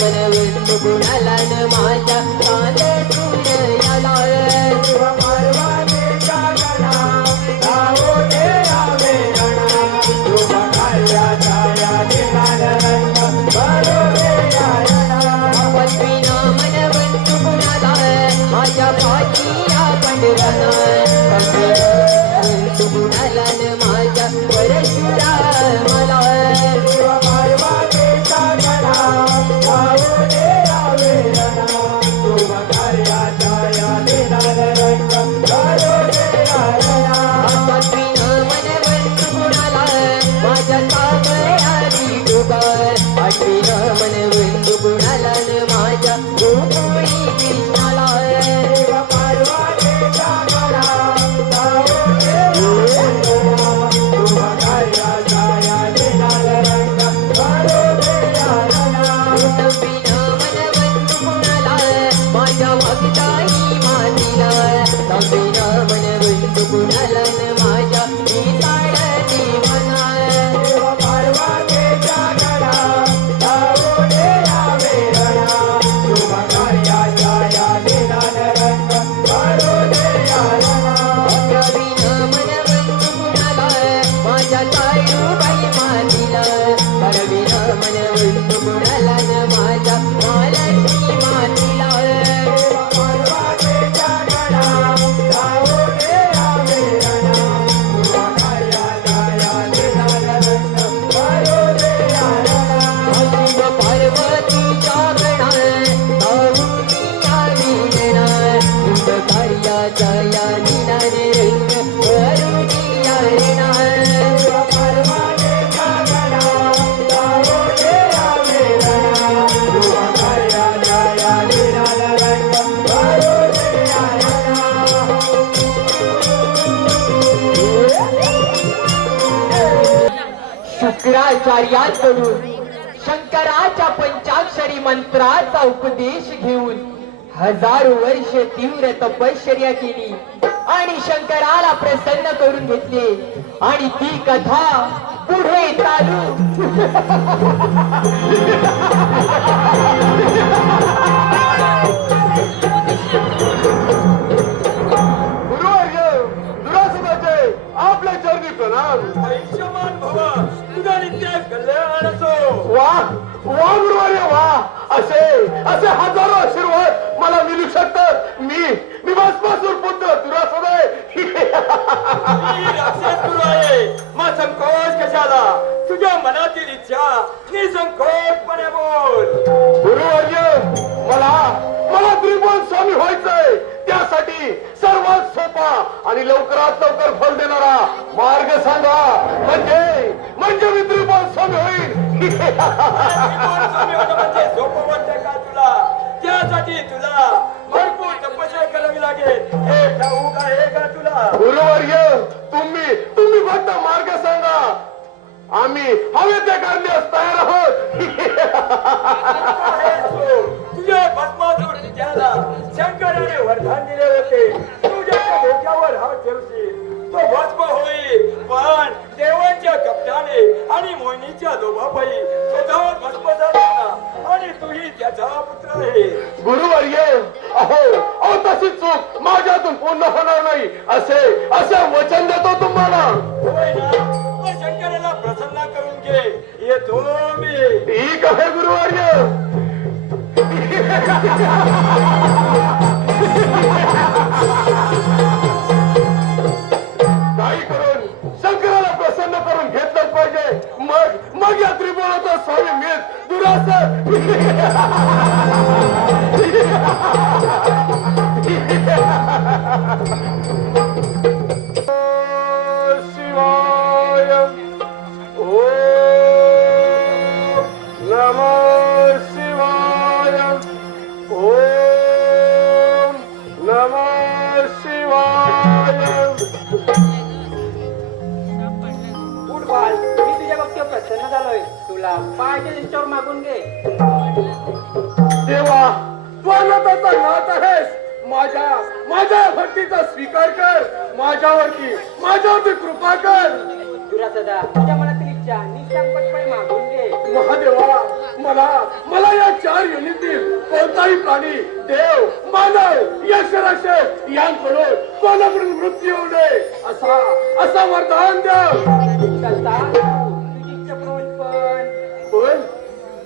मन विष्णू गुणाला न माझ्या चांद सूर्याला शिव पार्वतीच्या गणा धावो दे आवेरणा शुभ कार्याचा या दिनाला रंग भरो दे यायना पत्नीना मन विष्णू गुणाला माझ्या पाठीया पंढरना विष्णू गुणाला न माझ्या परशुरामाला शिव पार्वतीच्या गणा धावो दे आवेरणा शुभ कार्याचा या दिनाला रंग भरो दे यायना पत्नीना मन विष्णू गुणाला माझ्या ताबयारी डुबार पत्नीना मन विष्णू गुणाला न माझ्या गोकुळी कृष्णाला शिव पार्वतीच्या गणा धावो दे आवेरणा शुभ कार्याचा या दिनाला रंग भरो दे यायना कुटुंबीना मन विष्णू गुणाला माझ्या वागताई मातीला तांबीना मन विष्णू गुणाला न माझ्या पिताळ देवाना शिव पार्वतीच्या गणा धावो दे आवेरणा शुभ कार्याचा या दिनाला रंग भरो दे यायना अकबीना मन विष्णू गुणाला माझ्या ताईबाई मातीला परवीना मन विष्णू गुणाला न माझ्या महालक्ष्मी मातीला शिव पार्वतीच्या गणा धावो दे आवेरणा शुभ कार्याचा या दिनाला रंग भरो दे यायना शिव पार्वतीच्या गणा धावो दे आवेरणा शुभ कार्याचा या दिनाला रंग भरो दे यायना शिव पार्वतीच्या गणा धावो दे आवेरणा शुभ कार्याचा या दिनाला रंग भरो दे यायना शुक्राचार्यांकडून शंकराच्या पंचाक्षरी मंत्राचा उपदेश घेऊन हजारो वर्ष तीव्र तपश्चर्या केली आणि शंकराला प्रसन्न करून घेतले आणि ती कथा पुढे चालू गुरुवर्य दुरासनाचे आपल्या चरणी प्रणाम आयुष्यमान भवा तुझा नित्य कल्याण असो वा वा गुरुवर्य वा असे असे हजारो आशीर्वाद मला मिळू शकतात मी भस्मासूर पुत्र दुरासन आहे मी राक्षस गुरु आहे मग संकोच कशाला तुझ्या मनातील इच्छा निसंकोचपणे बोल गुरुवर्य मला मला त्रिभुवन स्वामी व्हायचंय त्यासाठी सर्वात सोपा आणि लवकरात लवकर फल देणारा मार्ग सांगा म्हणजे मी त्रिभुवन स्वामी होईल स्वामी होणं म्हणजे सोपं वाटतंय का तुला त्यासाठी तुला भरपूर तपस्या करावी लागेल हे ठाऊक आहे का तुला गुरुवर्य तुम्ही फक्त मार्ग सांगा आम्ही हवे ते करण्यास तयार आहोत तुझ्या भस्मासूर त्याला शंकराने वरदान दिले होते तुझ्या डोक्यावर हात ठेवशील तो भस्म होईल पण देवांच्या कपटाने आणि मोहिनीच्या लोभापायी स्वतः भस्म झाला आणि तूही त्याचा पुत्र आहे गुरुवर्य अहो तशी चूक माझ्यातून पूर्ण होणार नाही असे वचन देतो तुम्हाला होय ना मग शंकराला प्रसन्न करून घे येतो मी ठीक आहे गुरुवर्य काही करून शंकराला प्रसन्न करून घेतलंच पाहिजे मग या त्रिभुवनाचा स्वामी मीच दुरासन शिवाय ओम नमः शिवाय ओम नमः शिवाय उठ बाल मी तुझ्या बाबतीत प्रसन्न झालोय तुला पाहिजे त्यांच्यावर मागून घे देवा तू अनाथाचा नाथ आहेस माझ्या भक्तीचा स्वीकार कर माझ्यावरती कृपा कर तुला सदा तुझ्या मनातील इच्छा निसंकोचपणे मागून घे महादेवा मला मला या 4 योनीतील कोणताही प्राणी देव मानव यशराश यांकडून कोणाकडून मृत्यू येऊ नये असा वरदान द्या. चलता तुझी इच्छा पण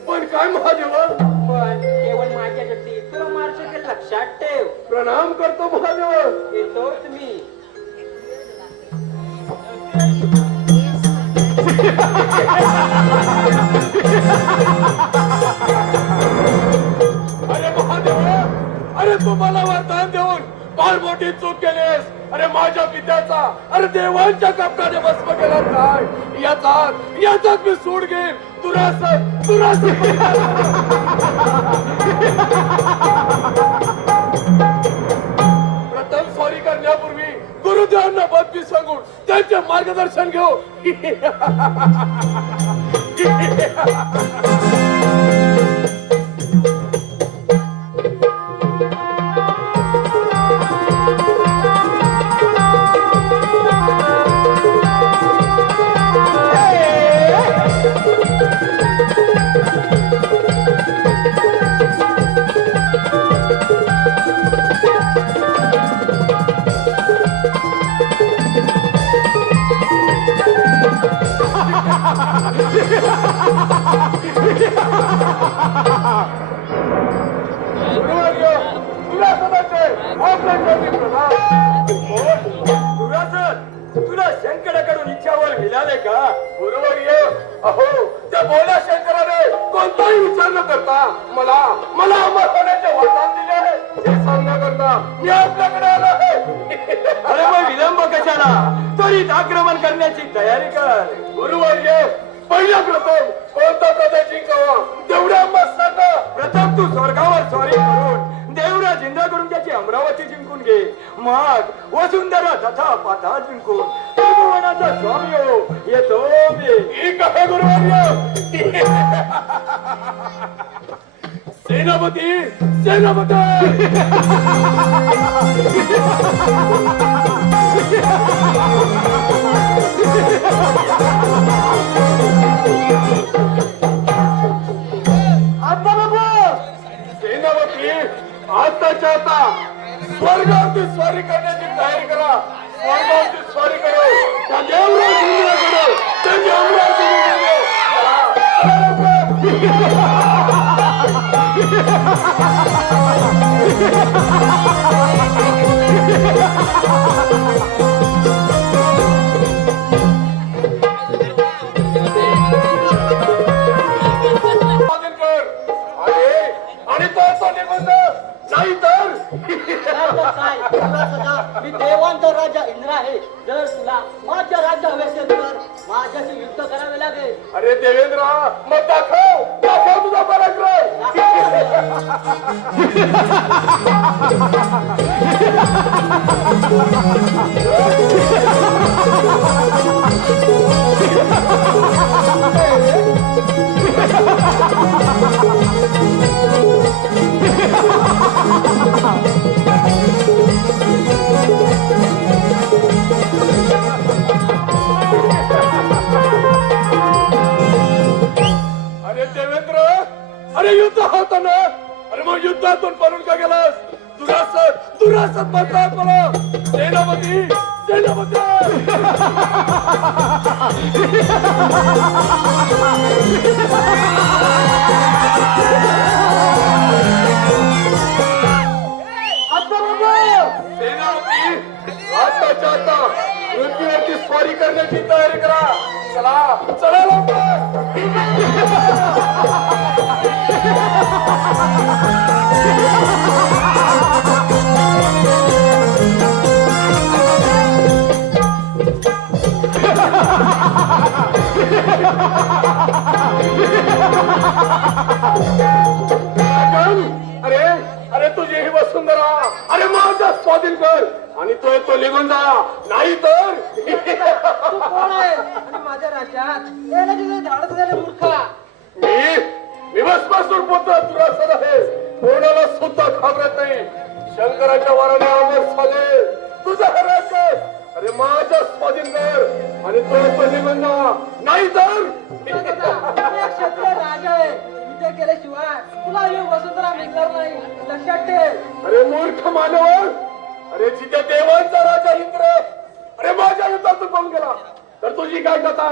पण काय महादेवा? पण केवळ माझ्या शक्ती तुला मारू शकेल लक्षात ठेव. प्रणाम करतो महादेवा. येतोच मी. अरे महादेवा, अरे तुम्हाला वरदान देऊन फार मोठी चूक केलीस. अरे माझ्या पित्याचा अरे देवांच्या कपटाने भस्म केला काय याचाच मी सूड घेईन. दुरास प्रथम सॉरी करण्यापूर्वी गुरुदेवांना बदली सांगून त्यांचे मार्गदर्शन घेऊ. तुला शंकराकडून इच्छावर मिळाले का? गुरुवर्य, अहो त्या भोळ्या शंकराने कोणताही विचार न करता मला अमर होण्याचे वरदान दिले आहे. हे सांगण्याकरता मी आपल्याकडे आलो आहे. अरे मग विलंब कशाला? त्वरित आक्रमण करण्याची तयारी कर. गुरुवर्य, पहिल्या प्रथम कोणता प्रदेश जिंकावा तेवढ्या मस्त सांगा. प्रथम तू स्वर्गावर स्वारी करून देवराज इंद्राकडून त्याची अमरावती जिंकून घे. मग वसुंधरा तथा पाता जिंकून त्रिभुवनाचा स्वामी हो. येतो मी. ठीक आहे गुरुवर्य. सेनापती सेनापती आताच्या आता स्वर्गावरती स्वारी करण्याची तयारी करा. स्वर्गावरती स्वारी करा. त्या देवराज इंद्राकडे त्यांची अमरावती जिंकून घे. आणि तो निघून नाही तर मी देवांचा राजा इंद्र आहे. जर तुला माझ्या राज्य हवे असेल तर माझ्याशी युद्ध करावे लागेल. अरे देवेंद्र, मग दाखव तुझा पराक्रम. अरे देवेंद्र, अरे युद्ध होत ना. अरे मग युद्धातून पळून का गेलास? दुरासत म्हणतात मला. सेनापती आताच्या आता मृत्यूवरती स्वारी करण्याची तयारी करा. चला लवकर. अरे तुझी ही वसुंधरा अरे माझा स्वाधीन कर आणि तो निघून जा. नाही तर तू कोण आहे आणि माझ्या राज्यात याला तिथे धाडस झाले मूर्खा. मी भस्मासूर पुत्र दुरासन आहे. कोणाला सुद्धा घाबरत नाही. शंकराच्या वराने अमर झाले. तुझं राज्य अरे माझा स्वाधीन कर. आणि तो निबंध नाही तर मी एक क्षत्रिय राजा आहे युद्ध केल्याशिवाय तुला हे वसुंधरा मिळणार नाही लक्षात ठेव. अरे मूर्ख मानव, अरे जिथे देवांचा राजा इंद्र अरे माझ्या युद्धात कोण गेला तर तुझी काय कथा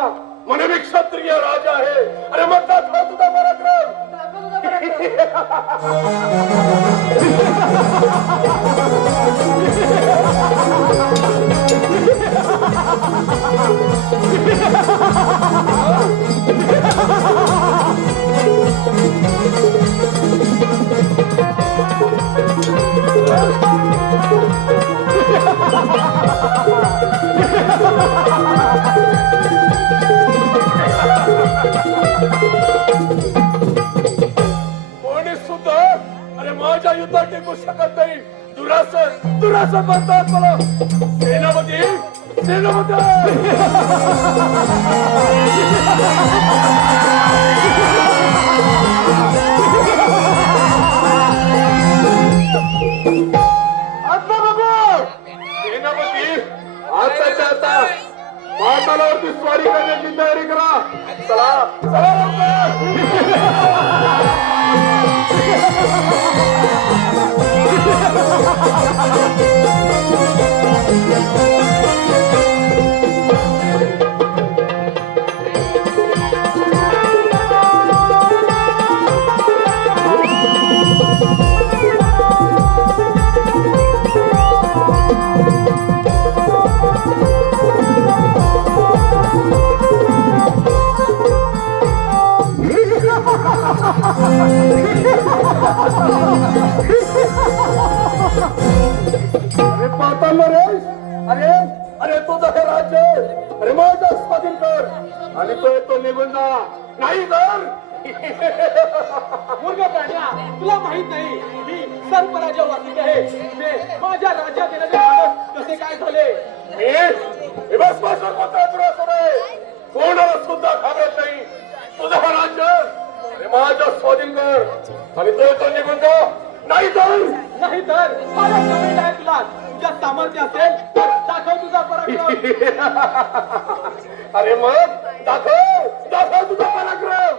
म्हणे मी क्षत्रिय राजा आहे. अरे मग दाखवा तुझा पराक्रम. कोणी सुद्धा अरे माझ्या युद्धात टिकू शकत नाही. दुरासन दुरासन म्हणतात मला. सेनापती सेनापती आता बघू सेनापती आताच्या आता पातालावरती स्वारी करण्याची तयारी करा. चला चला लवकर. अरे पाताल रे अरे अरे तुझं हे राज्य अरे माझ्या स्वाधीन कर. आणि तो येतो निघून जा नाही तर मूर्ख प्राण्या तुला माहित नाही मी सर्पराजा वासिक आहे. ते माझ्या राज्यात येण्याचे माणूस कसे काय झाले. हे बस माझा पत्र दुरासन आहे. कोणाला सुद्धा घाबरत नाही. तुझं हे राज्य अरे माझ्या स्वाधीन कर. आणि तो येतो निघून जा नाही तर नाही तर मला कमेंट आहे तुला. तुझ्या सामर्थ्य असेल तर दाखव तुझा पराक्रम. अरे मग दाखव दाखव तुझा पराक्रम.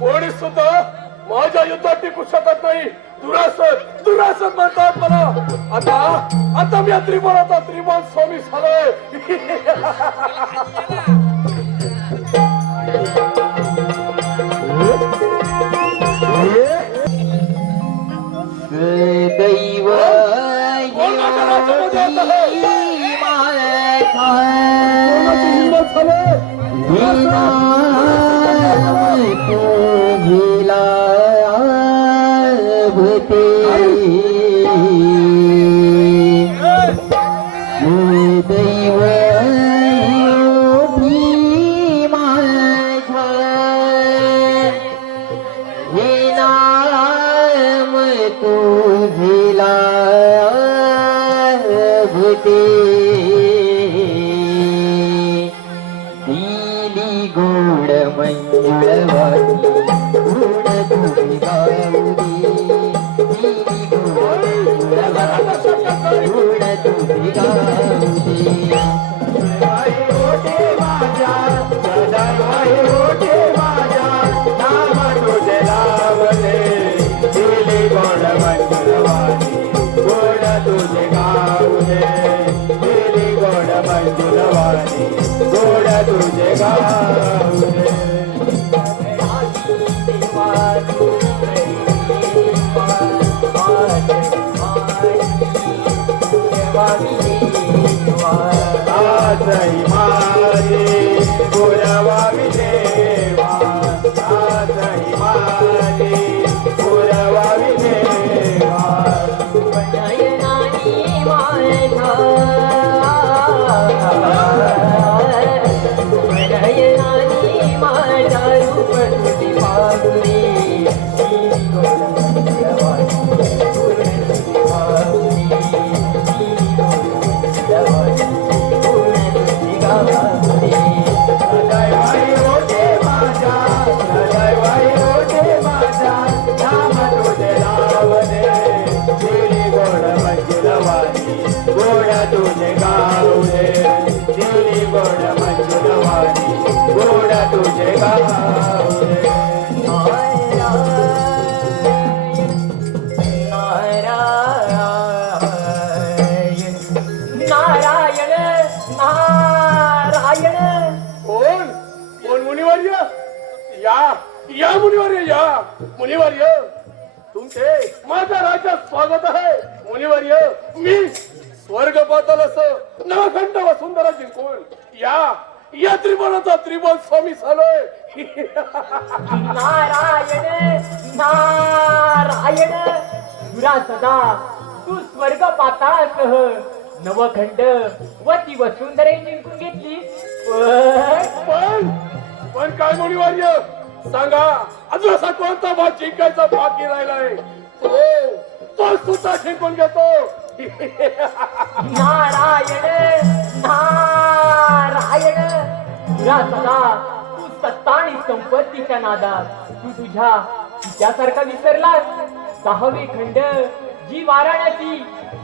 कोणी सुद्धा माझ्या युद्धात टिकू शकत नाही. दुरासन दुरासन म्हणतात मला. आता आता मी त्रिभुवनाचा त्रिभुवन स्वामी झालोय. दैव कोण माझ्या राज्यामध्ये येत आहे? कोणाची हिंमत झाली? दिली गोड मंजुळवाणी गोड तुझी गाऊदी. दिली गोड मंजुळवाणी गोड तुझी गाऊदी. तुझे गाव रूप तुझे पाहुणे तिरी गोड मंजुळवाणी पूर्ण तुझे पाहुणे तिरी गोड मंजुळवाणी पूर्ण तुझे गावापुढे सदैवाई होते माझ्या सदैवाई होते माझ्या नाम तुझे लावणे तिरी गोड मंजुळवाणी गोड तुझे गावणे तिरी गोड मंजुळवाणी गोड तुझे गावणे नारायण नारायण कोण कोण मुनिवर्य या या मुनिवर्य या मुनिवर्य तुमचे माझ्या राज्यात स्वागत आहे मुनिवर्य मी स्वर्ग पाताल असं नवखंड वसुंधरा जिंकून या त्रिभुवनाचा त्रिभुवन स्वामी झालोय नारायण नारायण दुरा सदा तू स्वर्ग पाताळासह नवखंड व ती वसुंधरे जिंकून घेतली पण काय मुनिवर्य सांगा अजून असा कोणता भाग जिंकायचा बाकी राहिलाय तो सुद्धा जिंकून घेतो नारायण नारायण दुरा सदा तू सत्ता आणि संपत्तीच्या नादात तू तिच्यासारखा विसरलास 6वे खंड जी वाराणसी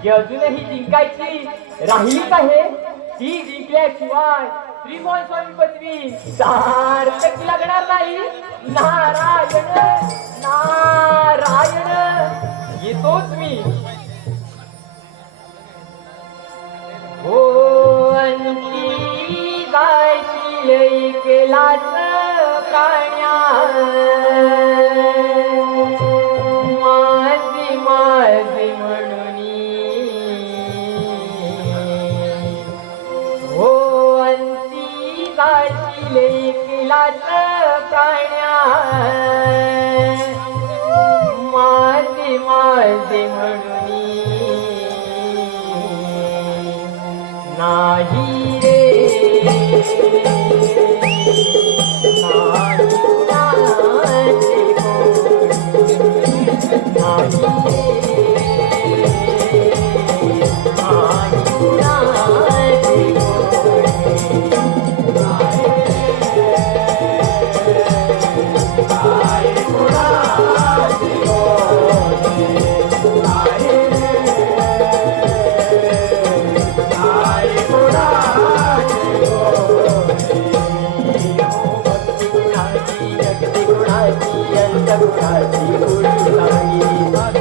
जी अजूनही जिंकायची राहिलीच आहे ती जिंकल्याशिवाय त्रिभुवन स्वामी पदवी सार्थक लागणार नाही नारायण नारायण येतोच मी हो अंती जायची ऐकलाच प्राण्या माझी माझी म्हणून हो अंती जायची ऐकलाच प्राण्या माझी माझी म्हणून नाही रे नाही कुणाचे कोणी नाही कुणाचे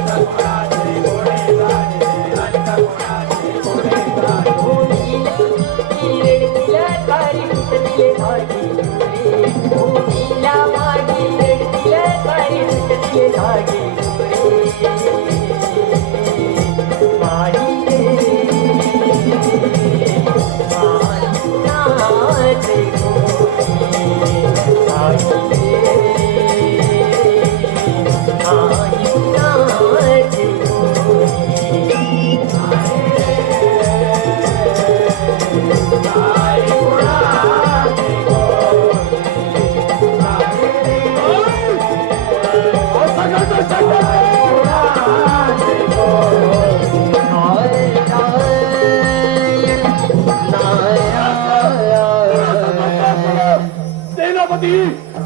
सेनापती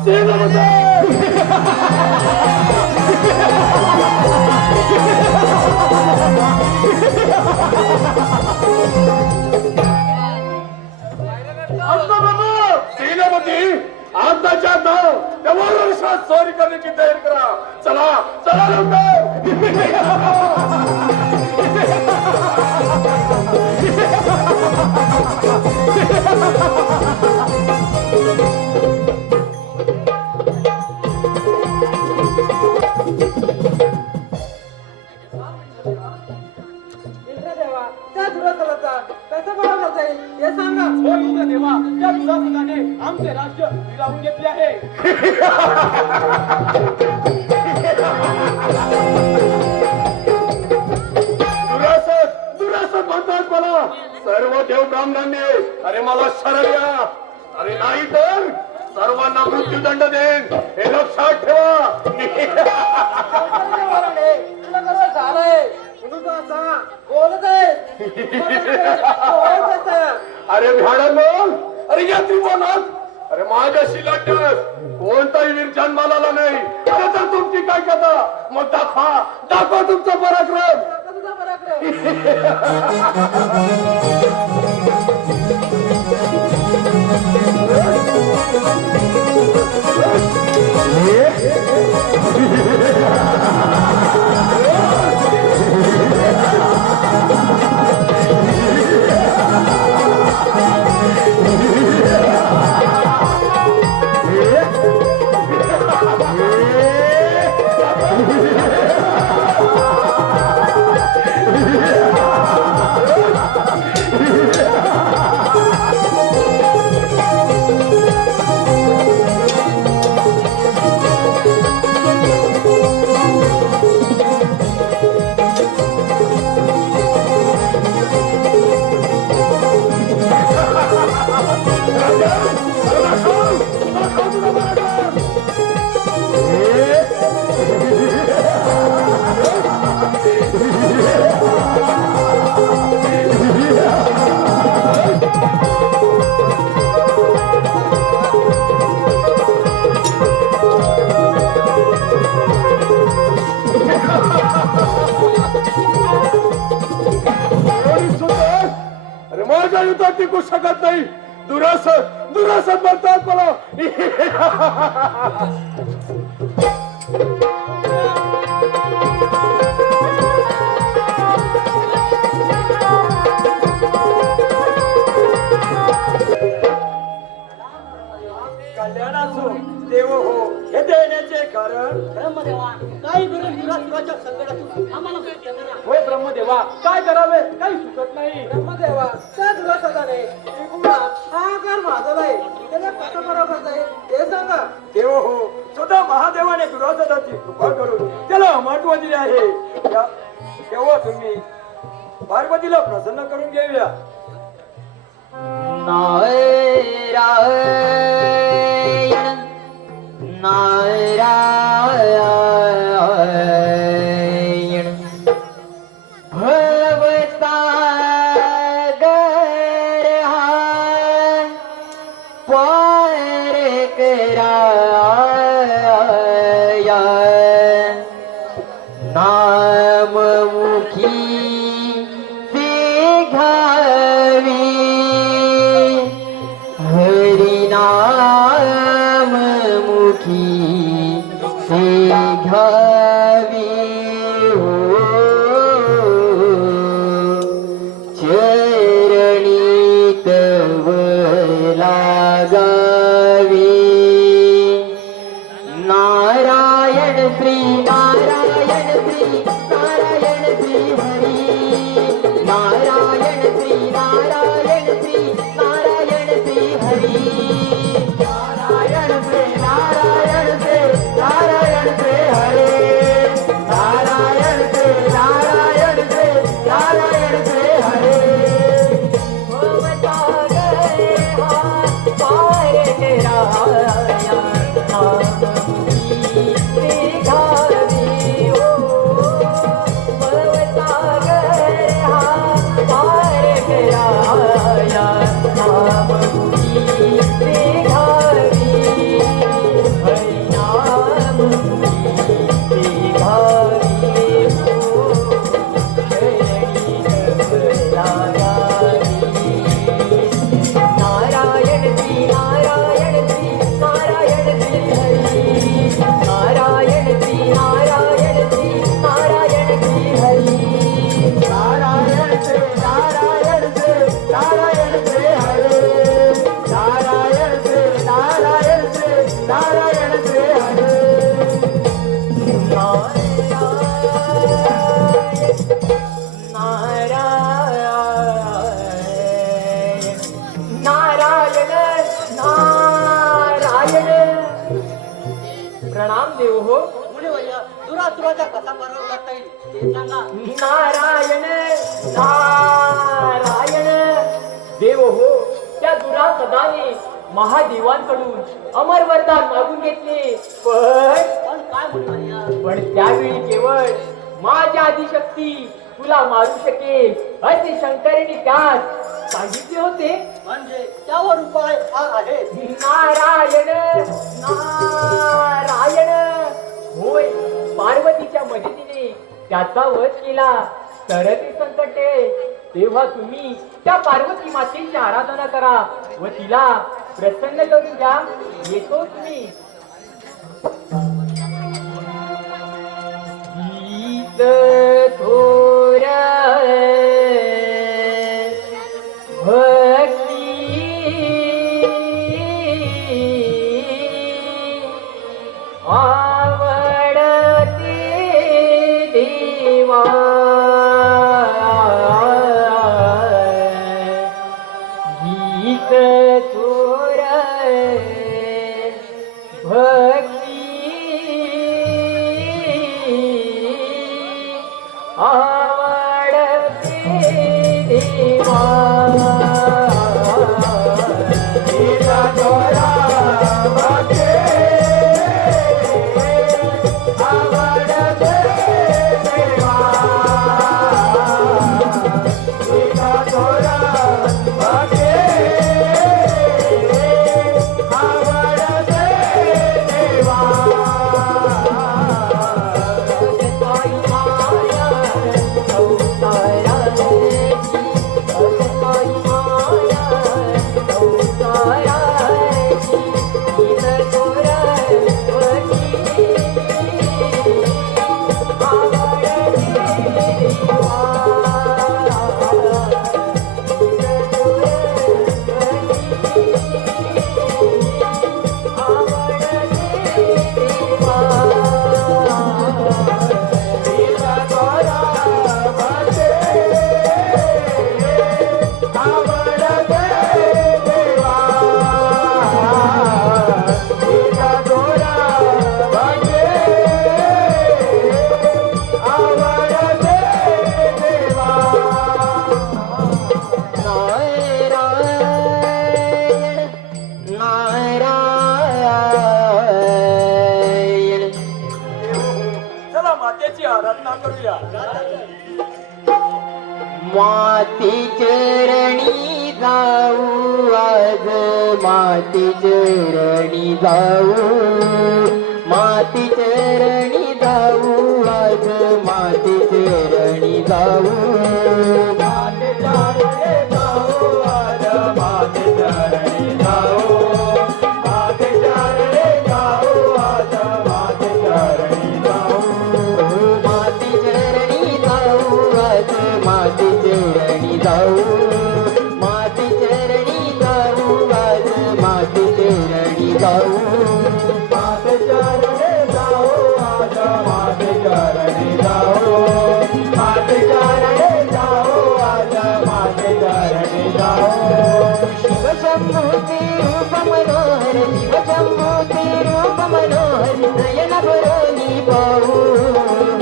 सेनापती सेनापती आताच्या आता त्या वर्षात चोरी करण्याची तयारी करा चला चला इंद्रदेवा त्या दुरासनाचा कसा बनवला जाईल हे सांगा हो इंद्रदेवा त्या दुरासनाने आमचे राज्य हिरावून घेतले आहे दुरासत म्हणतात मला सर्व देव ब्राह्मणांनी अरे मला शरण या अरे नाही तर सर्वांना मृत्यूदंड देईन हे लक्षात ठेवा. शंकराच्या वराने तुला कसं झालंय म्हणून तू असा बोलत आहे अरे भ्याडांनो, अरे या त्रिभुवनात अरे माझ्याशी लढण्यास कोणताही वीर जन्माला आला नाही. अरे तर तुमची काय कथा, मग दाखवा तुमचा पराक्रम. तुझा पराक्रम अरे माझ्या युद्धात टिकू शकत नाही. दुरासन म्हणतात मला. कल्याणाचो देव हो हे देण्याचे कारण ब्रह्मदेवा काही करून दुरासुराच्या संकटातून आम्हाला मुक्त करा. होय ब्रह्मदेवा, काय करावे काही सुचत नाही. ब्रह्मदेवा, त्या दुरासदाने त्रिपुरा हाहाकार माजलाय, त्याला कसं बरोबर जाईल ते सांगा. देव हो स्वतः महादेवाने दुरासदाची कृपा करून त्याला महत्व दिले आहे. तेव्हा तुम्ही पार्वतीला प्रसन्न करून घेऊया. नारायण भवसागर हा पार कराया नाममुखी घावी हरिनाम मुखी से घावी हो चरणी तव लागावी नारायण श्री नारायण श्री नारायण श्री हरी नारायण श्री नारायण श्री नारायण श्री हरी नारायण श्री नारायण श्री नारायण श्री हरे नारायण श्री नारायण श्री नारायण श्री हरे प्रणाम देव हो. मुनिवर्य, दुरासुराचा कसा पराभव करता येईल ते सांगा. नारायण नारायण देव हो त्या दुरासदाने महादेवांकडून अमर वरदान मागून घेतले पण काय म्हणून पण त्यावेळी केवळ माझ्या आदिशक्ती तुला मारू शकेल असे शंकरांनी त्यात सांगितले होते. म्हणजे त्यावर उपाय हा आहे. नारायण नारायण होय, पार्वतीच्या मदतीने त्याचा वध केला तर ते संकटे. तेव्हा तुम्ही त्या पार्वती मातेची आराधना करा व तिला प्रसन्न करून घ्या. येतो तुम्ही. गीत थोर भक्ती आवडते देवा. गीत थोर भक्ती आवडते देवा. चला मातेची आराधना करूया. माती चरणी जाऊ आज, माती चरणी जाऊ, माती चरणी जाऊ आज, माती चरणी जाऊ. माते चरणी जाऊ आज, माते चरणी जाऊ, माते चरणी जाऊ आज, माते चरणी जाऊ. माती चरणी जाऊ आज, माती चरणी जाऊ, माती चरणी जाऊ आज, माती चरणी जाऊ. माते चरणी जाऊ आज, माते चरणी जाऊ, माते चरणी जाऊ आज, माते चरणी जाऊ. शिवशंभूती रूप मनोहर, शिवशंभूती रूप मनोहर, नयन भरोनी पाहू.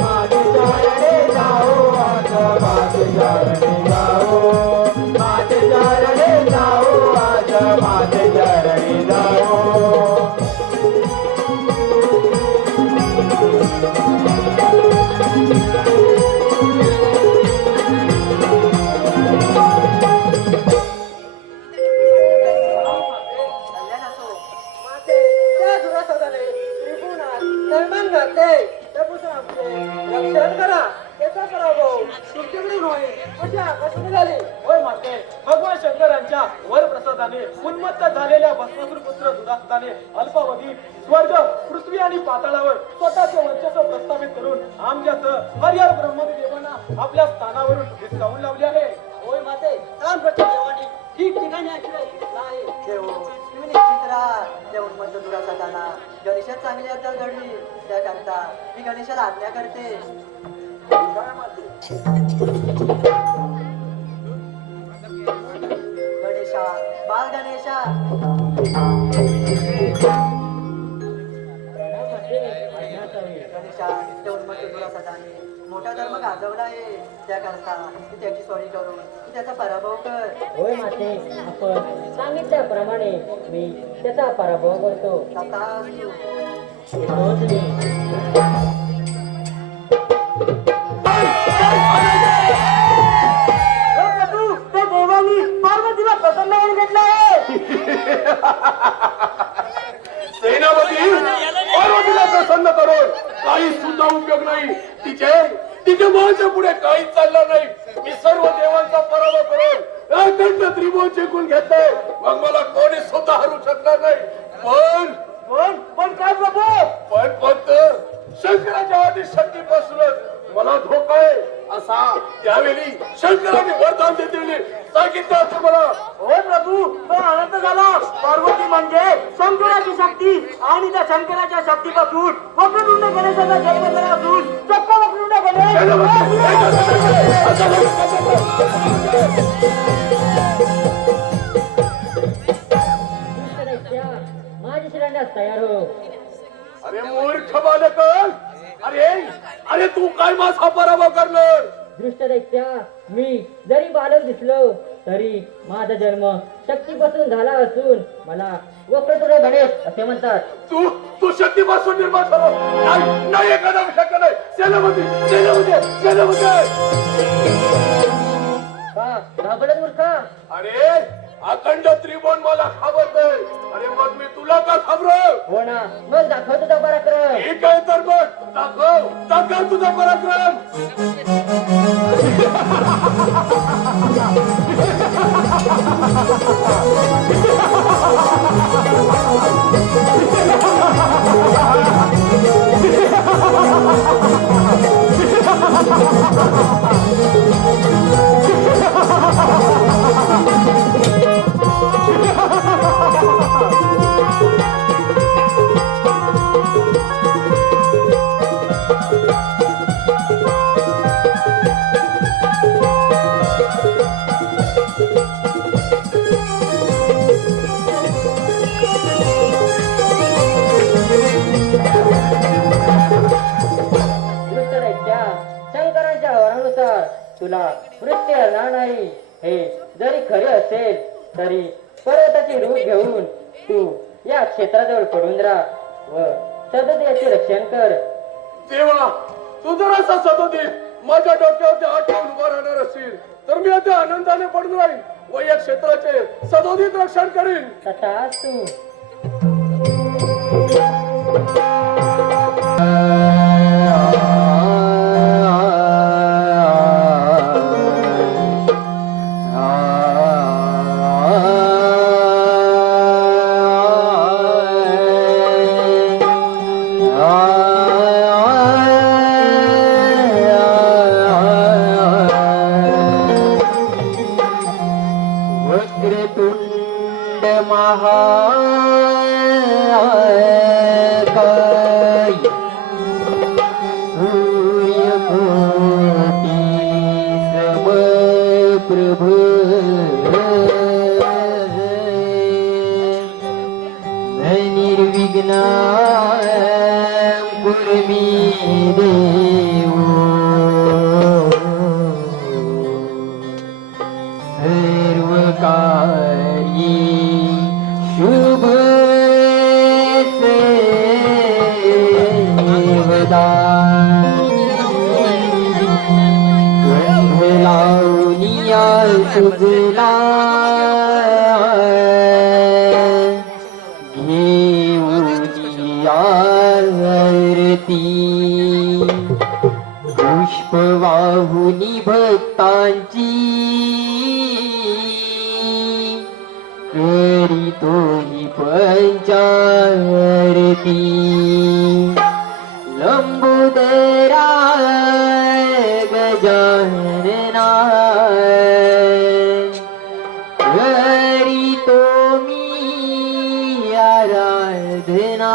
माते चरणी जाऊ आज, माते चरणी जाऊ, माते चरणी जाऊ आज, माते चरणी जाऊ. कल्याण असो. माते त्या दुरासदाने त्रिगुणात निर्माण करते त्यापासून आमचे रक्षण करा. त्याचा पराभव तुमच्याकडून होईल अशी आकाशाने झाली. होय माते, भगवान शंकरांच्या वरप्रसादाने उन्मत्त झालेल्या भस्मासुर पुत्र दुरासदाने अल्पावधी स्वर्ग, पृथ्वी आणि पाताळावर स्वतःचे वर्चस्व प्रस्थापित करून आमच्यासह हरिहर ब्रह्मदेवांना आपल्या स्थानावरून हिसकावून लावले आहे. होय माते, रामप्रसाद देवानी ठिकठिकाणी आशीर्वाद दिला आहे. देव तुम्ही निश्चित राहा. त्या उन्मत्त दुरासदाना गणेशात चांगली अद्दल घडली त्याकरता मी गणेशाला आज्ञा करते. गणेशा, बाल गणेशा, गणेशा त्या उन्मत्त दुरासदाने मोठा धर्म गाजवला आहे त्याकरता तू त्याची सॉरी करून तू त्याचा पराभव कर. होय माते, आपण सांगितल्याप्रमाणे मी त्याचा पराभव करतो. तथास्तु. येतोच मी. त्या देवानी पार्वतीला प्रसन्न होऊन घेतलं आहे. सेनापती पार्वतीला प्रसन्न करून काही सुद्धा उपयोग नाही. तिचे माझ्या पुढे काहीच चाललं नाही. मी सर्व देवांचा पराभव करून अखंड त्रिभुवन जिंकून घेतले. मग मला कोणी सुद्धा हरू शकणार नाही. पण काय प्रभू? पण फक्त शंकराच्या आदिशक्तीपासूनच मला धोका आहे असा त्यावेळी शंकराने वरदान देते सांगितलं होतं मला. होय प्रभू, तो आनंद झाला. पार्वती म्हणजे शंकराची शक्ती आणि त्या शंकराच्या शक्तीपासून वक्रतुंड गणेशाचा जन्म झाला असून चक्क वक्रतुंड माझी शिलान्यास तयार हो. अरे मूर्ख बालक, अरे तू काय माझा पराभव करणार? दृष्टदैत्या, मी जरी बालक दिसलो तरी माझा जन्म शक्तीपासून झाला असून मला वक्रतुंड गणेश असे म्हणतात. तू शक्तीपासून निर्माण झाला नाही एखादा शक्य नाही. सेनापती का घाबरत मूर्खा? अरे अखंड त्रिभुवन मला घाबरतंय. अरे मग मी तुला का घाबरव? हो ना, मग दाखव तुझा पराक्रम. ठीक आहे तर मग दाखव तुझा पराक्रम. दृष्टदैत्या, शंकरांच्या वरानुसार तुला मृत्यू येणार नाही. हे जरी खरे असेल तरी पर्वताचे रूप घेऊन तू या क्षेत्राजवळ पडून राहा व सदोदियाचे रक्षण कर. देवा, तू जर असा सदोदित माझ्या डोक्यावरती हात ठेवून उभा राहणार असेल तर मी आता आनंदाने पडून राहील व या क्षेत्राचे सदोदित रक्षण करीन. तथास्तु. वक्रतुंड महाकाय सूर्यकोटि समप्रभ निर्विघ्नं कुरु मे देव सर्वकार्ये शुभ सेवदा गंधलावनिया सुगला घेऊनियारती पुष्पवाहुनी भक्तांची करीतो ही पंचारती लंबोदरा गजानना करीतो मी आराधना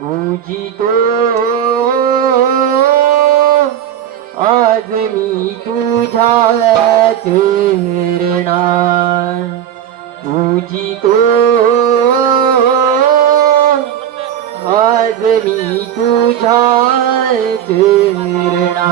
पूजितो आज मी तुझ्या चरणा पूजितो आज आज मी तुझ्या चरणा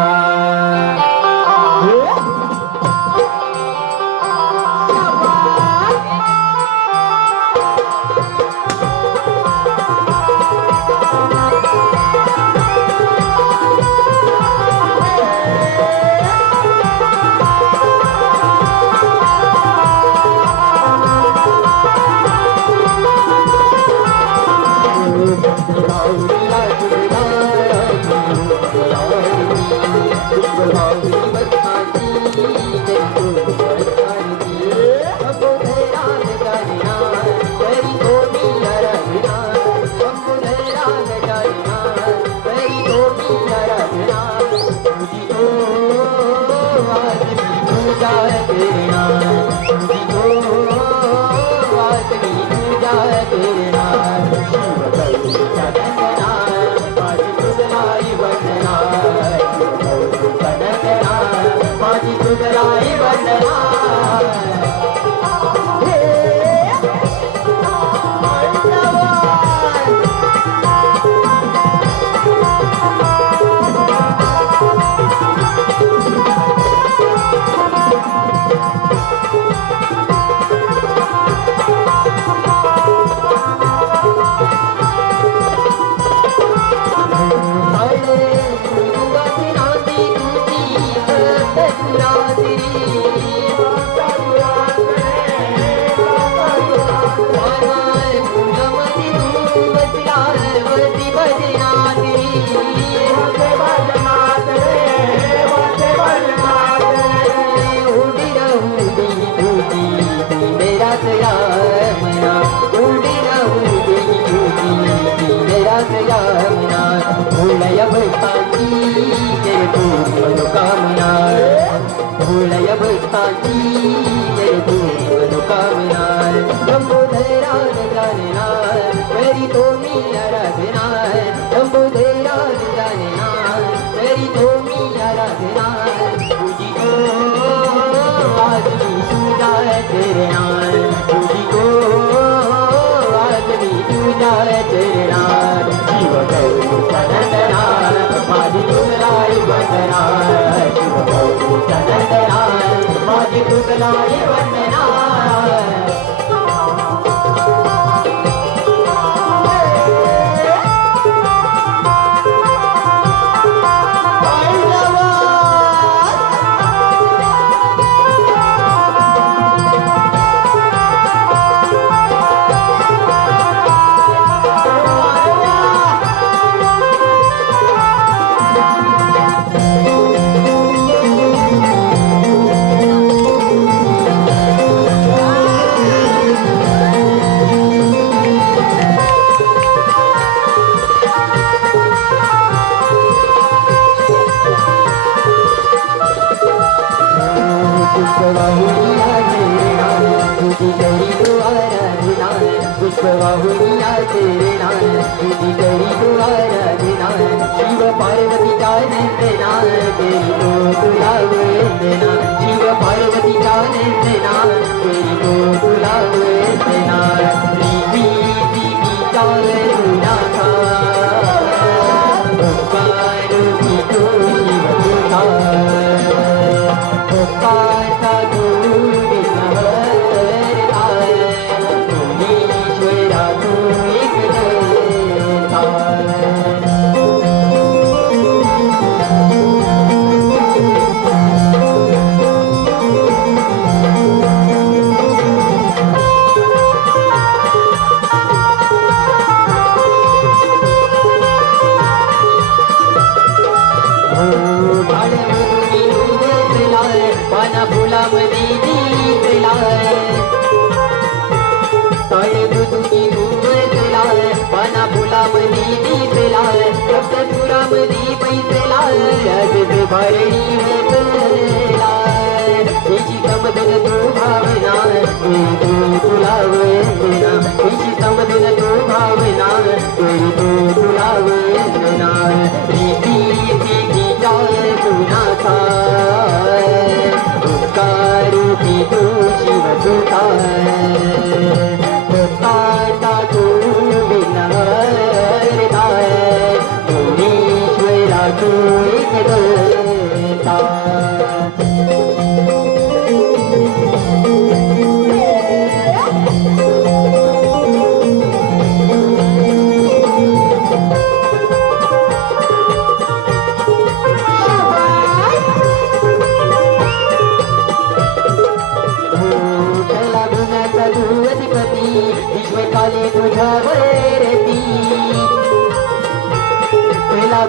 Bye.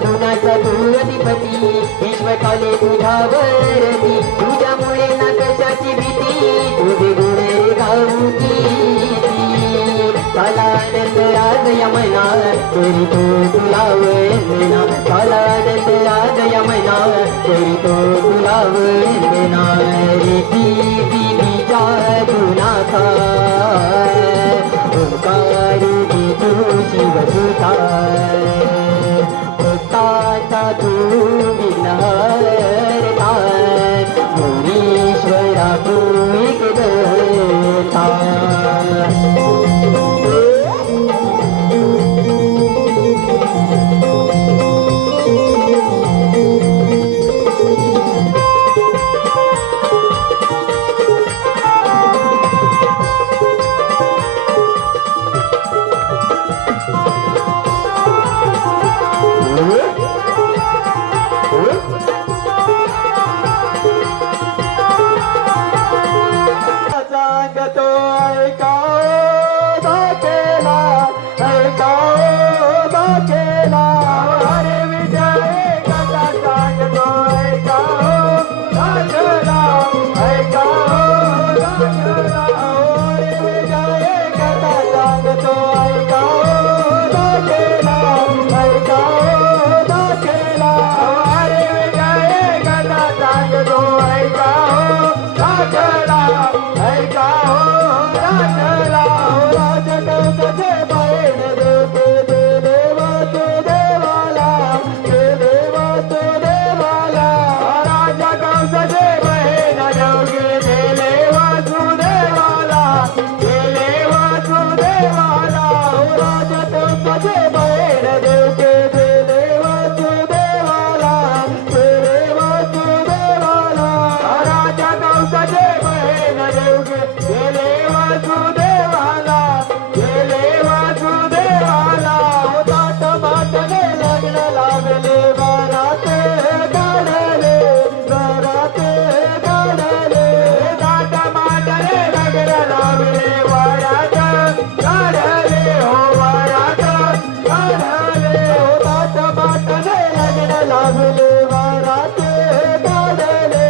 गुणाचा तू अधिपती विश्व काले तुझ्यावरती तुझ्यामुळे ना कशाची भीती तुझे गुण गाऊती काला आनंद आज यमना तरी तो तुला वंदना काला आनंद आज यमना तरी तो तुला वंदना रीती देवीच्या गुणाचा ओंकार तू शिवसुता भक्ताचा तू विघ्नहर्ता मुनीश्वरा तू एकदता सांगतो ऐकाओ दाखेला ऐकाओ दाखेला अरे विजय कथा सांगतो ऐकाओ दाखेला ऐकाओ दाखेला अरे विजय कथा सांगतो ऐकाओ दाखेला ऐकाओ दाखेला अरे विजय कथा सांगतो ऐकाओ दाखेला ऐका हो राजला राजकंसाचे बाहेर देवा तो देवाला देवा तो देवाला राजकंसाचे बाहेर देवा तू देवाला देवा तू देवाला राजकंसाचे बाहेर देवा तू देवाला देवा तू देवाला राजकंसाचे गेले वासुदेवाला गेले वासुदेवाला ताट माटने लग्न लागले घराते काढले घराते काढले ताट माटने लग्न लागले वरात काढले हो वरात काढले हो ताट माटने लग्न लागले घराते काढले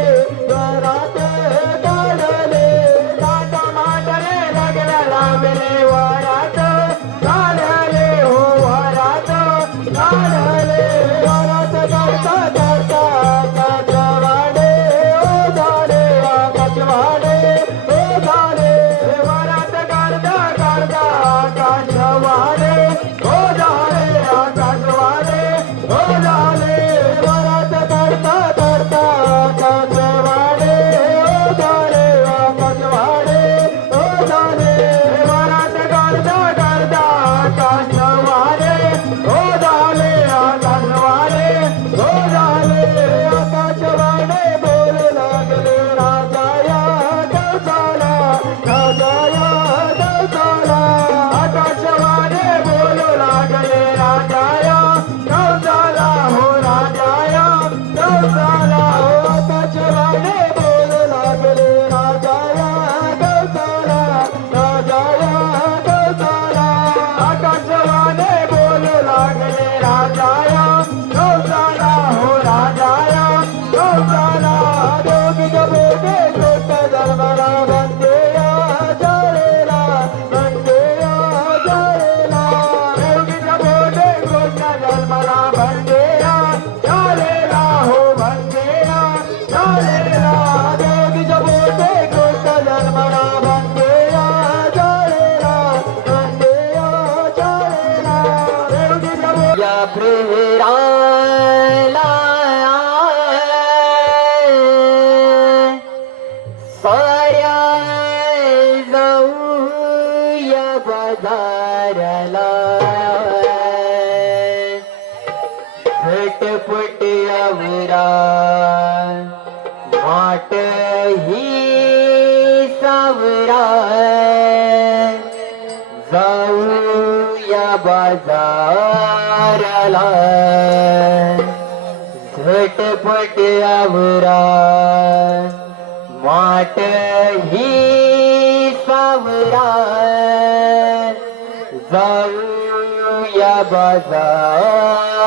घराते काढले लागले वरात काढले हो वरात काढले वरात काढता काढता काचवाडे ओ झाडे काचवाडे ओ झाडे वरात काढता काढता काचवाडे ओ झाडे काचवाडे ओ झाडे वरात काढता काढता काचवाडे ओ झाडे काचवाडे ओ झाडे काचवाडे ओ झाले काचवाडे ओ झाले आकाशवाणे बोलू लागले राजाया कौसाला राजाया कौसाला आकाशवाणे बोलू लागले राजाया कौसाला हो राजाया कौसाला हो आकाशवाणे बोलू लागले राजाया कौसाला राजाया कौसाला आकाशवाणे बोलू लागले राजाया कौसाला हो राजाया कौसाला दोघी बोटे गोट धर्मला बंदेया जाळेला बंदेया जाळेला दोघी बोटे गोट धर्मला बंदेया जाळेला हो बंदेया जाळेला दोघी बोटे गोट धर्मला बंदेया जाळेला बंदेया जाळेला या प्रेराला साऱ्या जाऊया बाजाराला झटपट आवरा वाट ही सावरा जाऊया बाजाराला झटपट आवरा वाट ही सावरा जाऊया बाजाराला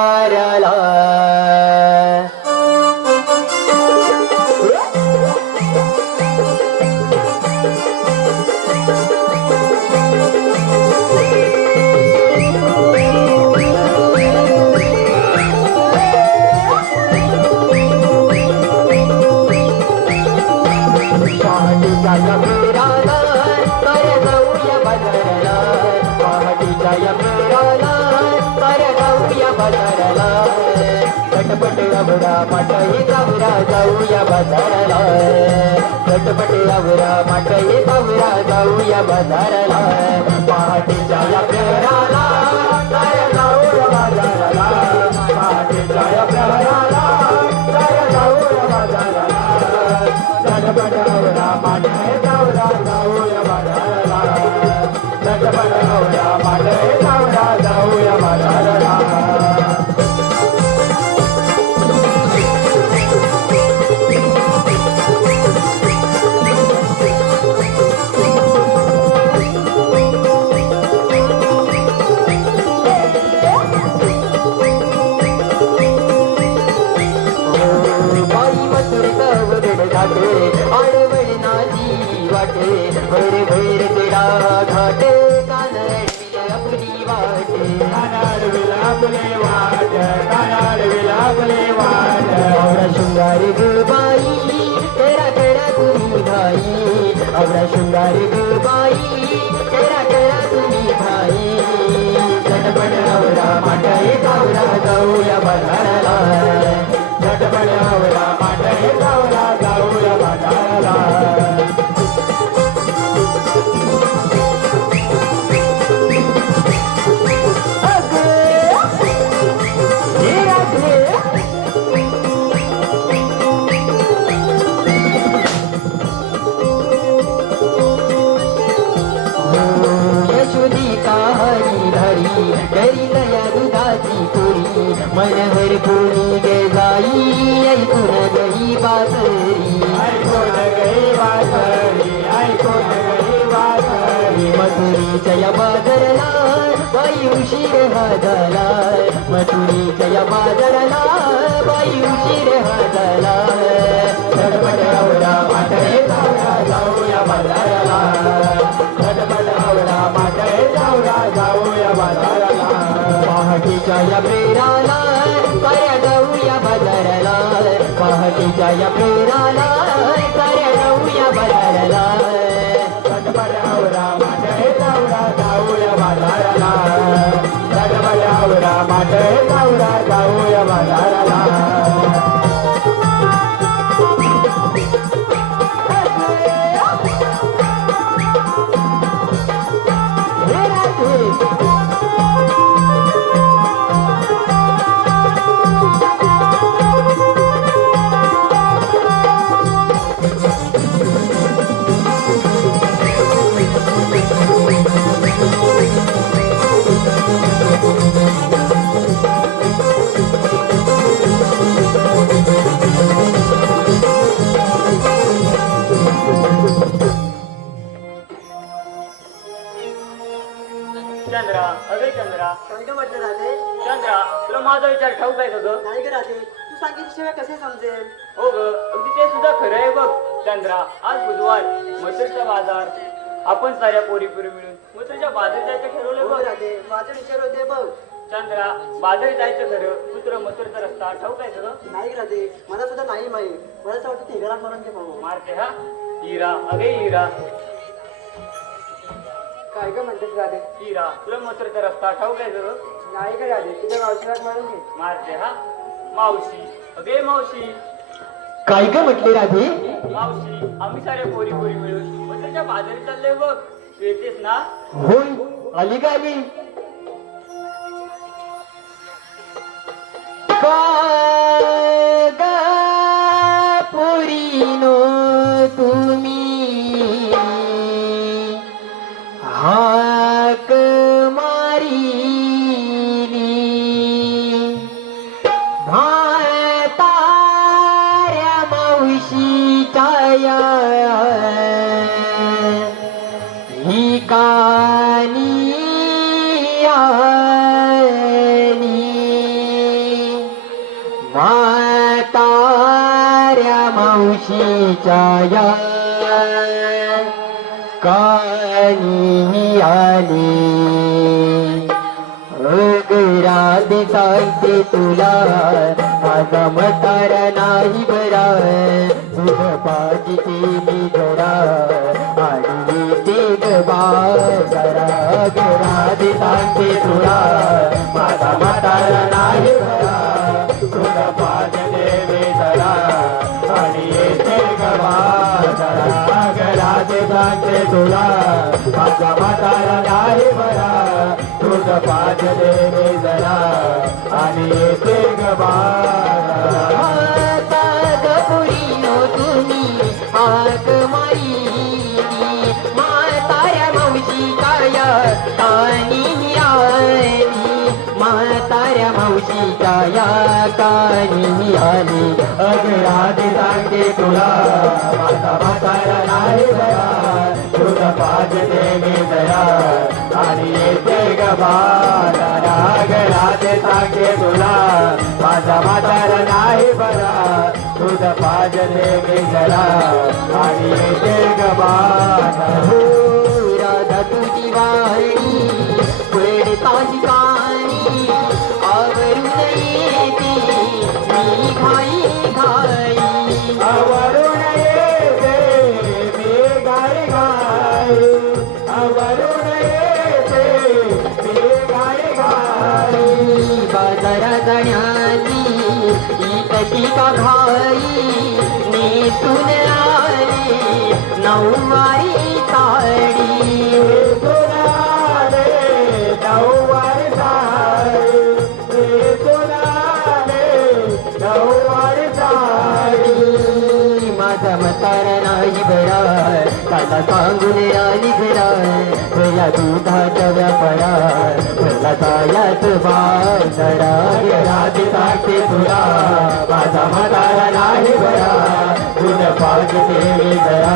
पहाटीच्या या फेराला तर जाऊया बाजाराला पहाटीच्या या फेराला तर जाऊया बाजाराला चटपट आवरा माटाई जाऊरा जाऊया बाजाराला चटपट आवरा माटाई जाऊरा जाऊया बाजाराला पहाटीच्या या फेराला तर जाऊया बाजाराला पहाटीच्या या फेराला तर जाऊया बाजाराला चटपटावरा माटे जाऊरा जाऊया बाजाराला चटपटावरा माटे जाऊरा जाऊया बाजाराला आडवड नाची वाटे भैर भैर तेरा घाटे कानडविल आपली वाटे कानडविल आपले वाट कानडविल आपले वाट आवरा शृंगार ग बाई तेरा तेरा तुम्ही भाई आवरा शृंगार ग बाई तेरा तेरा तुम्ही भाई चटपट आवरा माटाई जाऊरा जाऊया बाजाराला चटपट आवरा माटाई जाऊरा जाऊया बाजाराला घरी लया दुधाची पुरी मनहर पुरी गे जाई ऐकून गई बासरी ऐकून गई बासरी ऐकून गई बासरी मथुरीच्या या बाजारला बाई उशीर हा झाला मथुरीच्या या बाजारला बाई उशीर हा झाला झटपट आवरा माटे जाऊया जाऊया बाजाराला झटपट आवरा माटे जाऊया जाऊया बाजाराला पहाटीच्या या प्रेराला साऱ्या जाऊया बाजाराला पहाटीच्या या प्रेराला साऱ्या जाऊया बाजाराला झटपट आवरा माटे जाऊया जाऊया बाजाराला झटपट आवरा माटे जाऊया जाऊया बाजाराला चंद्रा अरे चंद्रा काय का म्हटलं राधे चंद्रा तुला माझा विचार ठाऊक आहे का ग नाही ग राधे तू सांगितल्याशिवाय कसे समजेल हो ग अगदी ते सुद्धा खरं आहे बघ चंद्रा आज बुधवार मथुरचा बाजार आपण साऱ्या पोरी मिळून मथुरच्या बाजार जायचं ठरवलं हो बघ राधे माझे विचार होते बघ चंद्रा बाजार जायचं खरं तू तुला मथुरचा रस्ता ठाऊक आहे का ग नाही ग राधे मला सुद्धा नाही माहीत मला असं वाटतं तिघाला म्हणून ते भाऊ मारते हा हिरा अगे हिरा काय का म्हणतेस राधे हिरा तुला मथुरचा रस्ता ठाऊक आहे का ग नाही का राधे तुझ्या गावशिरात मारून घे मारते हा मावशी अगे मावशी काय ग म्हटले राधे मावशी आम्ही साऱ्या पोरी मिळून मथुरच्या बाजारी चाललोय बघ तू येतेस ना होय आली का आली काय ग पोरीनो तुम्ही हाक मारिली म्हाताऱ्या मावशीच्या ही कानी मावशीच्या या कानी आली राधे सांगते तुला माझा म्हातारा नाही बरा दूध पाजी केली जरा आणि ते बाजारा राधे सांगते तुला माझा म्हातारा नाही बरा दूध पाजी देवे जरा आणि ते बाजारा राधे सांगते तुला माझा म्हातारा नाही बरा दूध पाज देवे जरा आणि ते तुम्ही हाक माई म्हाताऱ्या मावशी काया कानी आली म्हाताऱ्या मावशी काया कानी आली अगराधी सांगते तुला माझा म्हातारा नाही बरा दूध पाज देवे जरा आणि येते राधे सांगे तुला माझा म्हातारा नाही बरा दूध पाज देवे जरा आणि येते राधा तुझी वाणी ताजी काणी आवरून येते मी घाई घाई आवरून येते मी घाई घाई आवरून येते मी घाई घाई बाजारा जाण्याची इतकी का घाई नेसून आली नऊवारी साडी नेसून आले नऊवारी साडी नेसून आले नऊवारी साडी माझा म्हातारा नाही बरा काका सांगून आली घरा तुला दुधाच्या व्यापारा तुला जायाच बाजारा राधी सांगते तुला माझा म्हातारा नाही बरा दूध पाज देवे जरा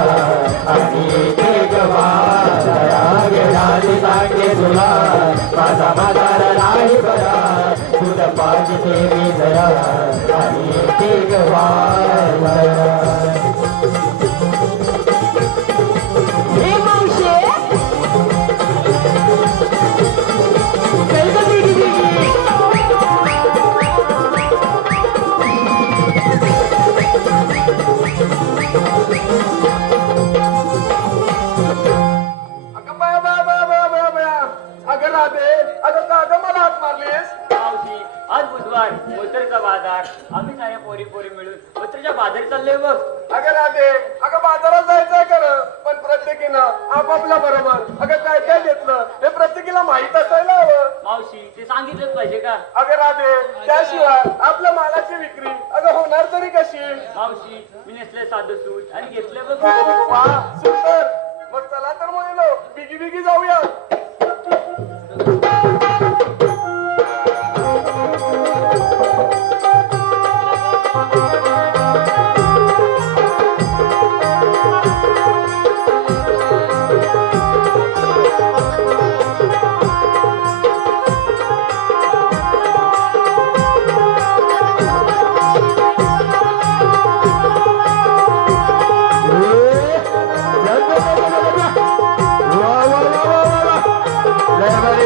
आणि ते बाजारा राधी सांगते तुला माझा म्हातारा नाही बरा दूध पाज देवे जरा आणि ते बाजारा अगं राधे अगं का मला हात मारलीस मावशी आज बुधवार मोत्तरचा बाजार आम्ही साऱ्या पोरी पोरी मिळून मोत्तरच्या बाजारी चाललोय बघ. अगं राधे अगं बाजारात जायचंय खरं पण प्रत्येकीनं आपापल्या बरोबर अगं काय काय घेतलं हे प्रत्येकीला माहित असायला हवं. मावशी ते सांगितलंच पाहिजे का. अगं राधे त्याशिवाय आपल्या मालाची विक्री अगं होणार तरी कशी. मावशी मी नेसले साधं सूट आणि घेतले बघ. वा सुंदर मग चला तर म्हणलो बिगी बिगी जाऊया. लय भारी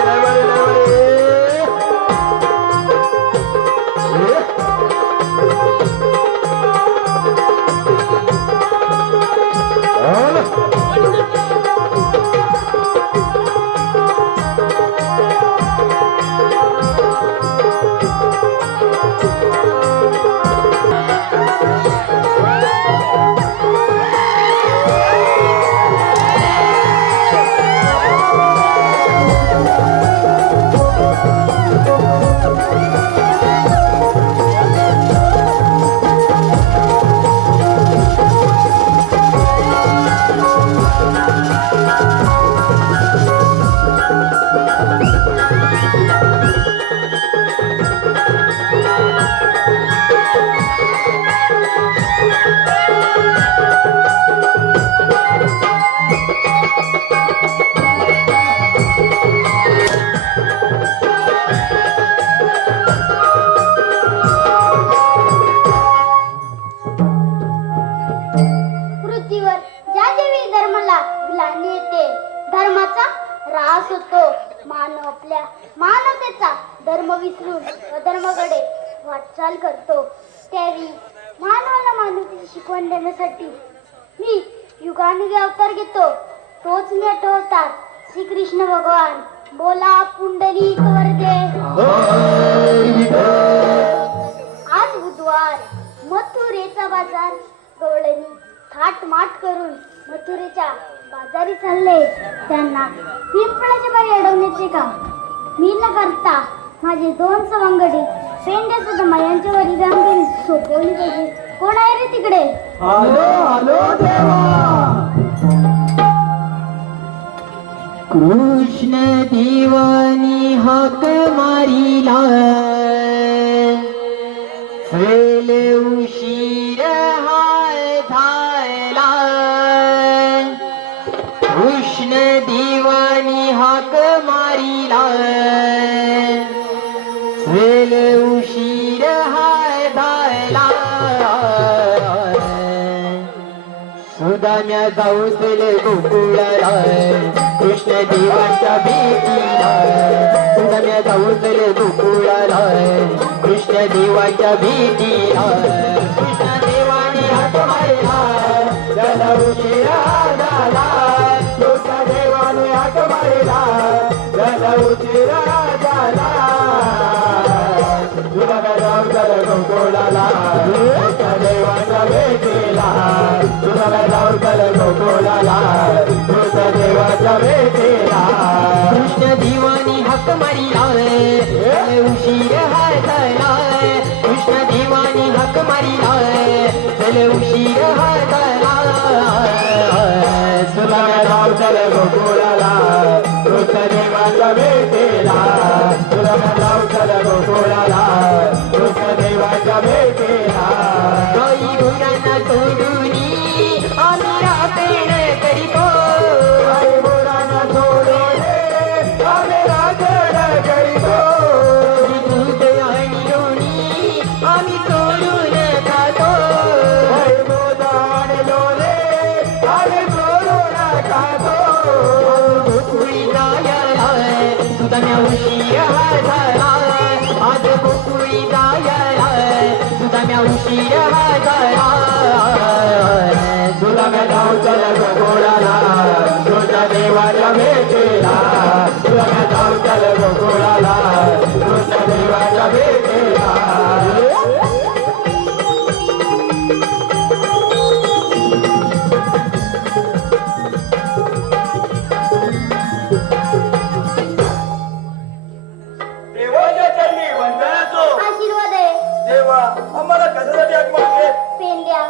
धर्म विसरून अधर्माकडे वाटचाल करतो त्यावेळी मानवाला मानवतेची शिकवण देण्यासाठी मी युगानुगे अवतार घेतो. तोच मी आठवतात श्रीकृष्ण भगवान. बोला पुंडलिक वरदे. आज बुधवार मथुरेचा बाजार गवळणी थाटमाट करून मथुरेच्या बाजारी चालले. त्यांना पिंपळाचे बाई अडवण्याचे काम मी न करता माझे 2 सवंगडी पेंड्या सुद्धा मायांच्या वरी रांगेने सोपवली पाहिजे. कोण आहे रे तिकडे? कृष्ण देवानी हाक मारिला चल उशीर हाय झाला. कृष्ण देवानी हाक मारिला चल उशीर हाय झाला. सुदाम्या जाऊ चल गोकुळाला कृष्ण देवाच्या भेटीला. सुदाम्या जाऊ चल गोकुळाला कृष्ण देवाच्या भेटीला. कृष्ण देवाने हाक मारला त्याला उशिरा झाला. कृष्ण देवाने हाक मारला त्याला उशिरा झाला. सुदाम्या जाऊ चल गोकुळाला कृष्ण देवाच्या भेटीला. सुदाम्या जाऊ चल गोकुळाला कृष्ण देवाच्या भेटीला. कृष्ण देवानी हाक मारिला उशीर हाय झाला. कृष्ण देवानी हाक मारिला चल उशीर हाय झाला. सुदाम्या जाऊ चल गोकुळाला कृष्ण देवाच्या भेटीला. सुदाम्या जाऊ चल गोकुळाला कृष्ण देवाच्या भेटीला. गाई गुरांना सोडूनी आम्ही राखण करीतो. गाई गुरांना सोडून आम्ही राखण करीतो. दूध आणि लोणी आम्ही सोडून खातो. दूध आणि लोणी आम्ही सोडून खातो. गोकुळी जायला सुदाम्या उशीर हाय झाला. आज गोकुळी जायला सुदाम्या उशीर हाय झाला. सुदाम्या जाऊ चल गोकुळाला कृष्ण देवाच्या भेटीला. सुदाम्या जाऊ चल गोकुळाला कृष्ण देवाच्या भेटीला. देवाच्या चरणी वंदन असो. आशीर्वाद आहे. देवा आम्हाला कशासाठी हाक मारले? पेंड्या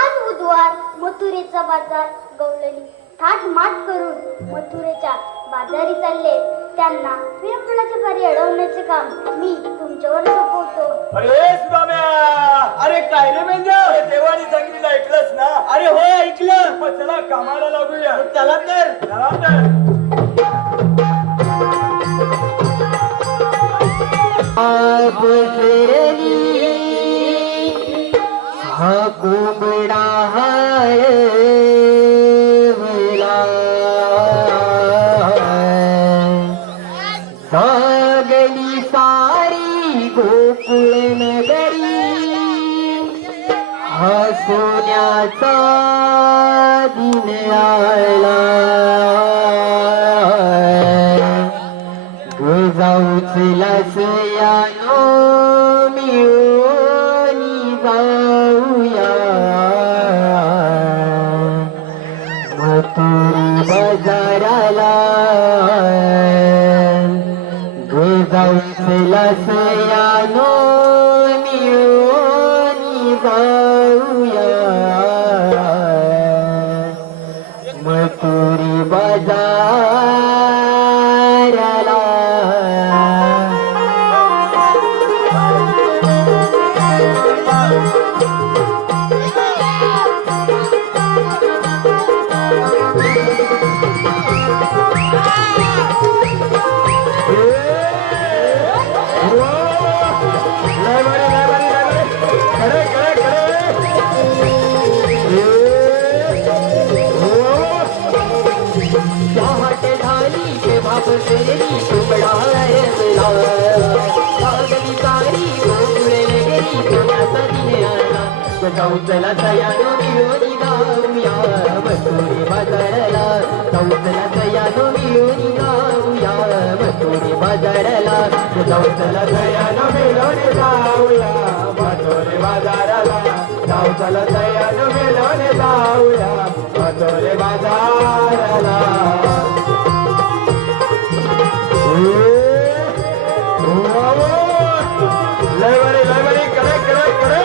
आज बुधवार मथुरेचा बाजार गवळणी थाटमाट करून मथुरेच्या बाजारी चालले. त्यांना पिंपळाच्या पारी अडवण्याचे काम मी तुमच्यावर सोपवतो. अरे सुदाम्या, अरे काय रे मेंढ्या? अरे देवानी सांगितलं ऐकलंस ना? अरे हो ऐकलं. मग चला कामाला लागूया. चला तर. चला तर. आप फिरली हा कोंबडा हाय वेला. जागली सारी गोकुळ नगरी हा सोन्याचा दिन आला. जाऊचलास यानो मिळून जाऊया. मथुरी बाजाराला जाऊचलास यानो मिळून जाऊया. मथुरी बाजाराला. जाऊ चला तयारो मिळून गाऊया मथुरे बाजाराला जाऊ चला तयारो मिळून गाऊया मथुरे बाजाराला जाऊ चला तयारो मिळून जाऊया मथुरे बाजाराला जाऊ चला तयारो मिळून जाऊया मथुरे बाजाराला लय बरे कडे कडे कडे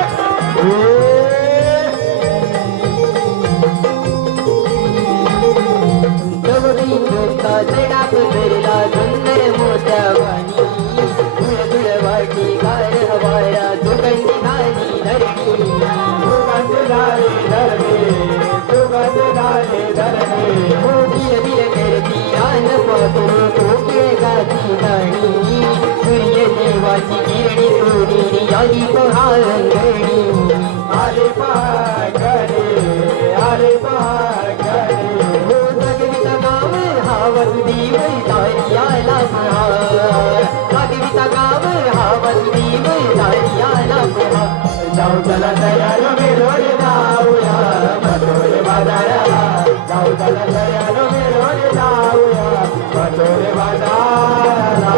जडाप धरला सुंदर मोठ्या वाणी तुळ तुळ वाटी कार हवाया सुगंधी झाली धरणी सुगंध झाली धरणी सुगंध झाली धरणी मोठीर बिर करती आन पातून कोकिळ गाती गाणी सूर्य देवाची किरणी सोडली आली पहांगणी आले पहांगणी आले पहांगणी वसुदेव दारियाला भगविता गाव हा वसुदेव दारियाला जाऊ चला तयार मिळून जाऊया मथुरे बाजाराला जाऊ चला तयार मिळून जाऊया मथुरे बाजाराला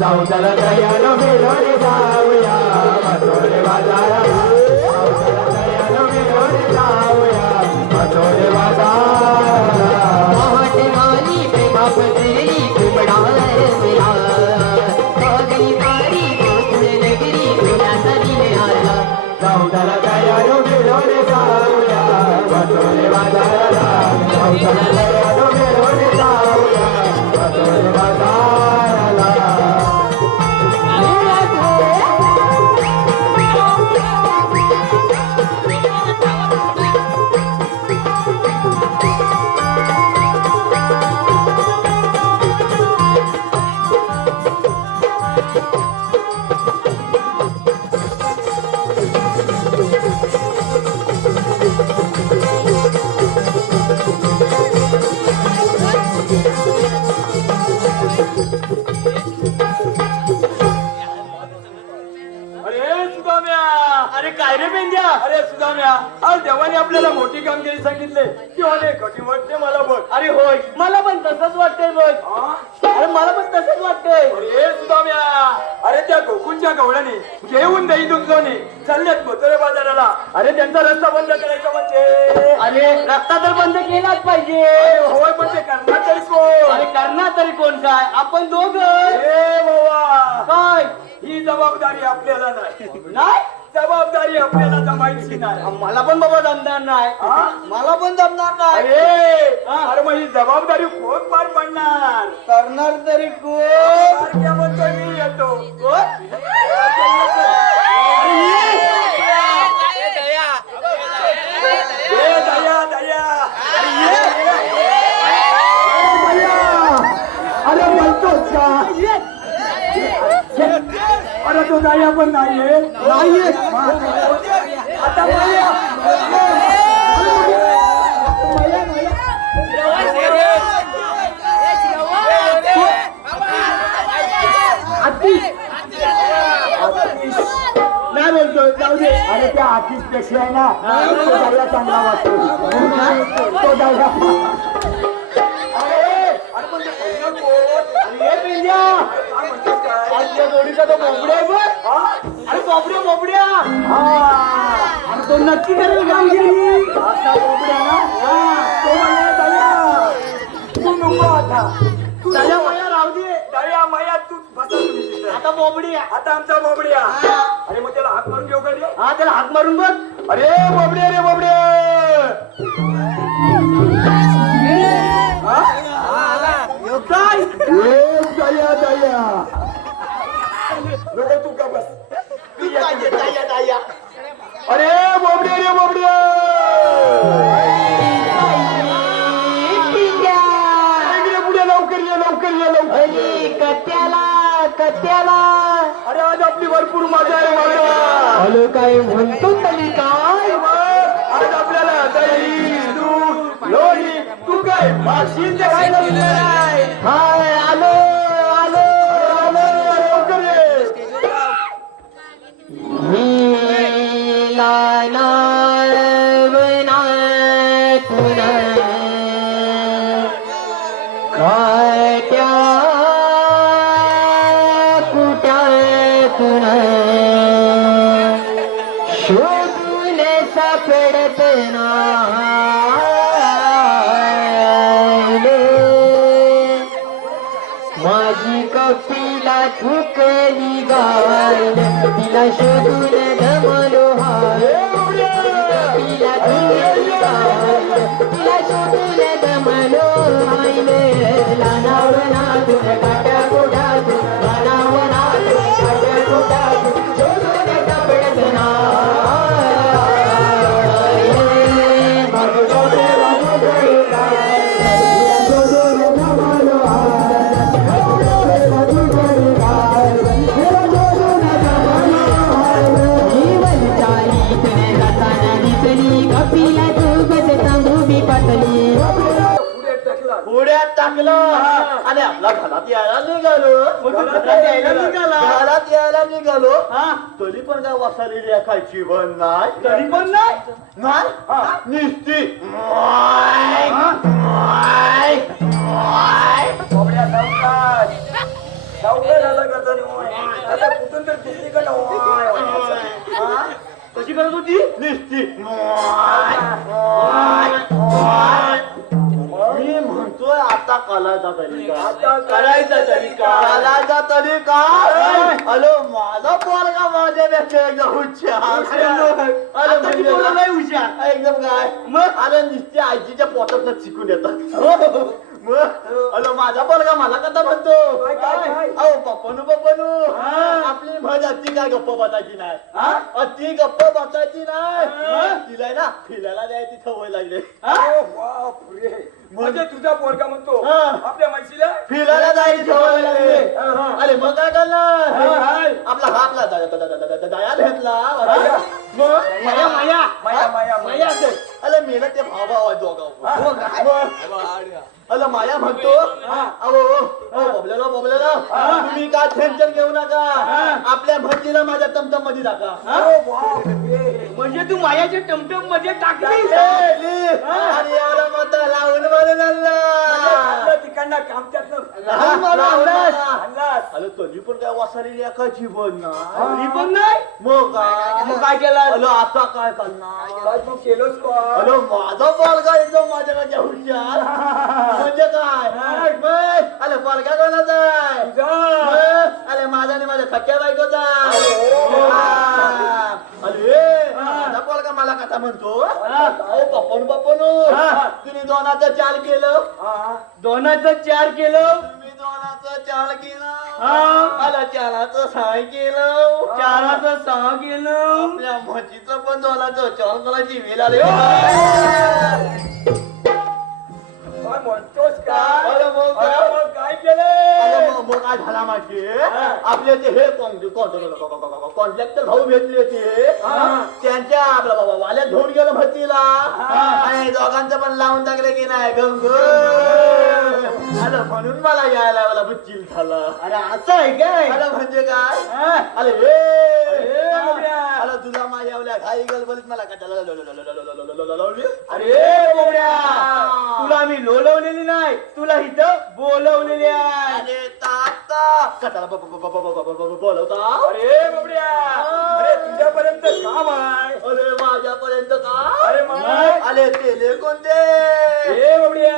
जाऊ चला तयार मिळून जाऊया मथुरे बाजाराला जाऊ चला तयार मिळून जाऊया मथुरे बाजाराला पहाटे माली प्रेमा पसरली कुबडा रंगला सागरी पारी गोकुळ नगरी पुण्याचा दिले आला जाऊ चला तयार मिळून जाऊया मथुरे बाजाराला जाऊ चला तयार मिळून जाऊया मथुरे बाजाराला अरे काय रे बेंजा अरे सुदाम्या आज देवाने आपल्याला मोठी कामगिरी सांगितले की अरे कठी वाटते मला बघ अरे होय मला पण तसंच वाटतंय बघ अरे मला पण तसंच वाटतंय अरे सुदाम्या अरे त्या गोकुळच्या गवळ्याने घेऊन दही दुधलोने चालल्यात मथुरे बाजाराला अरे त्यांचा रस्ता बंद करायचा म्हणजे अरे रस्ता तर बंद केलाच पाहिजे होय पण ते करणार तरी कोण अरे करणार तरी कोण काय आपण दोघं ए बाबा काय ही जबाबदारी आपल्याला नाही नाही जबाबदारी आपल्याला जमायची नाही मला पण बाबा जमणार नाही मला पण जमणार नाही अरे मग ही जबाबदारी कोण पार पडणार करणार तरी कोण सारख्या म्हणतोय मी येतो दया दया अरे म्हणतोस का अरे तो दया पण नाहीये आता नाही बोलतो जाऊ दे अरे त्या आतिश पेक्षा आहे ना तो दया चांगला वाटतो तो दया जोडीचा तो बोबड्या आहे बघ अरे बोबड्या बोबड्या अरे तो नक्की करेल कामगिरी आता बोबड्या ना तो म्हणला दया तू नको आता दया माया माया तू बसा तुम्ही तिथे. आता बोबडी आता आमचा बोबड्या. अरे मग त्याला हाक मारून घेऊ का रे? हा त्याला हाक मारून बघ. अरे बोबडे रे बोबडे काय दया दया नको तू का बस. अरे बोबडे रे बोबडे पुढे लवकर ये लवकर ये लवकर कत्याला अरे आज आपली भरपूर मजा आहे माझा हॅलो काय म्हणतो तरी काय आज आपल्याला दही दूध लोणी तू काय भाषील खायला दिलं नाही हाय आलो आलो आलो लवकर ये मी लाना काट्या कुट्यातून शोधून सापडत माझी कपिला थुकली गाय तिला शोधून दमलो हाय कपिला थुकली गाय तिला शोधून दमलो हाय लानावनातून काट्या कोठातून लानावनातून काट्या कोठातून शोधून सापडत पुढ्यात टाकलं आणि आपला घरात यायला निघालो घरात यायला निघालो तरी पण काय वसालेली खायची बन नाही तरी पण नाही निसती बोबड्या सावकाश. सावकाश झाला करता नाही. आता कुठून तर दुसरीकडे कशी करत होती निसती मी म्हणतोय आता कलाचा तरीका करायचा तरीका हॅलो माझा पोरगा माझ्यापेक्षा एकदम हुशार एकदम काय मग आलं नुसते आजीच्या पोटात शिकून येतात हॅलो माझा पोरगा मला कसा म्हणतो अहो पप्पनू आपली म्हण अति काय गप्प बसायची नाही अति गप्प बसायची नाही तिला ना फिरायला जायची सवय लागली म्हणजे तुझा पोरगा म्हणतो आपल्या म्हशीला फिरायला जायची सवय लागली अरे मग काय करणार आपला दया घेतला माया असेल अरे मेला ते भावा दोघा अरे माया म्हणतो अहो बबल्याला तुम्ही काय टेन्शन घेऊ नका आपल्या म्हशीला माझ्या टमटम मध्ये टाका म्हणजे तू मायाच्या टमटम मध्ये टाकली आणि एवढा मोठा लावून तिकडनं कामच्यात अरे तरी पण काय वासालेली एका जीवन पण नाही मग काय केलं अरे आता काय करणार तू केलोस अरे माझा बालगा एकदम माझ्याकडे हुशार म्हणजे काय अरे बालगा कोणाचा आहे अरे माझा आणि माझ्या सख्या बायकोचा अरे माझा बालगा मला कसा म्हणतो पप्पन तुम्ही दोनाचं चार केलं दोनाचं चार केलं तुम्ही दोनाचं चार केलं मला चाराचं सहा केलं चाराचं सहा केलं आपल्या म्हशीचं पण दोनाचं चार करायची वेळ आली काय म्हणतोस का अरे मग काय? मग काय केलं मग काय झाला माहिती आपले ते हे कॉन्ट्रॅक्टर भाऊ भेटले ते त्यांच्या वाल्यात घेऊन गेलो भरतीला आणि दोघांचं पण लावून टाकले की नाही गंग अरे म्हणून मला यायला मला बुच्चिल झाला अरे असं आहे काय अरे म्हणजे काय अरे अरे तुला माझ्या घाई गलबलीत मला लावली अरे बोबड्या तुला मी लोलवलेली नाही तुला इथं बोलवलेली आहे अरे ताता कशाला बोलवता अरे बोबड्या अरे तुझ्यापर्यंत काम आहे अरे माझ्यापर्यंत का अरे मग अरे तेले कोणते ए बोबड्या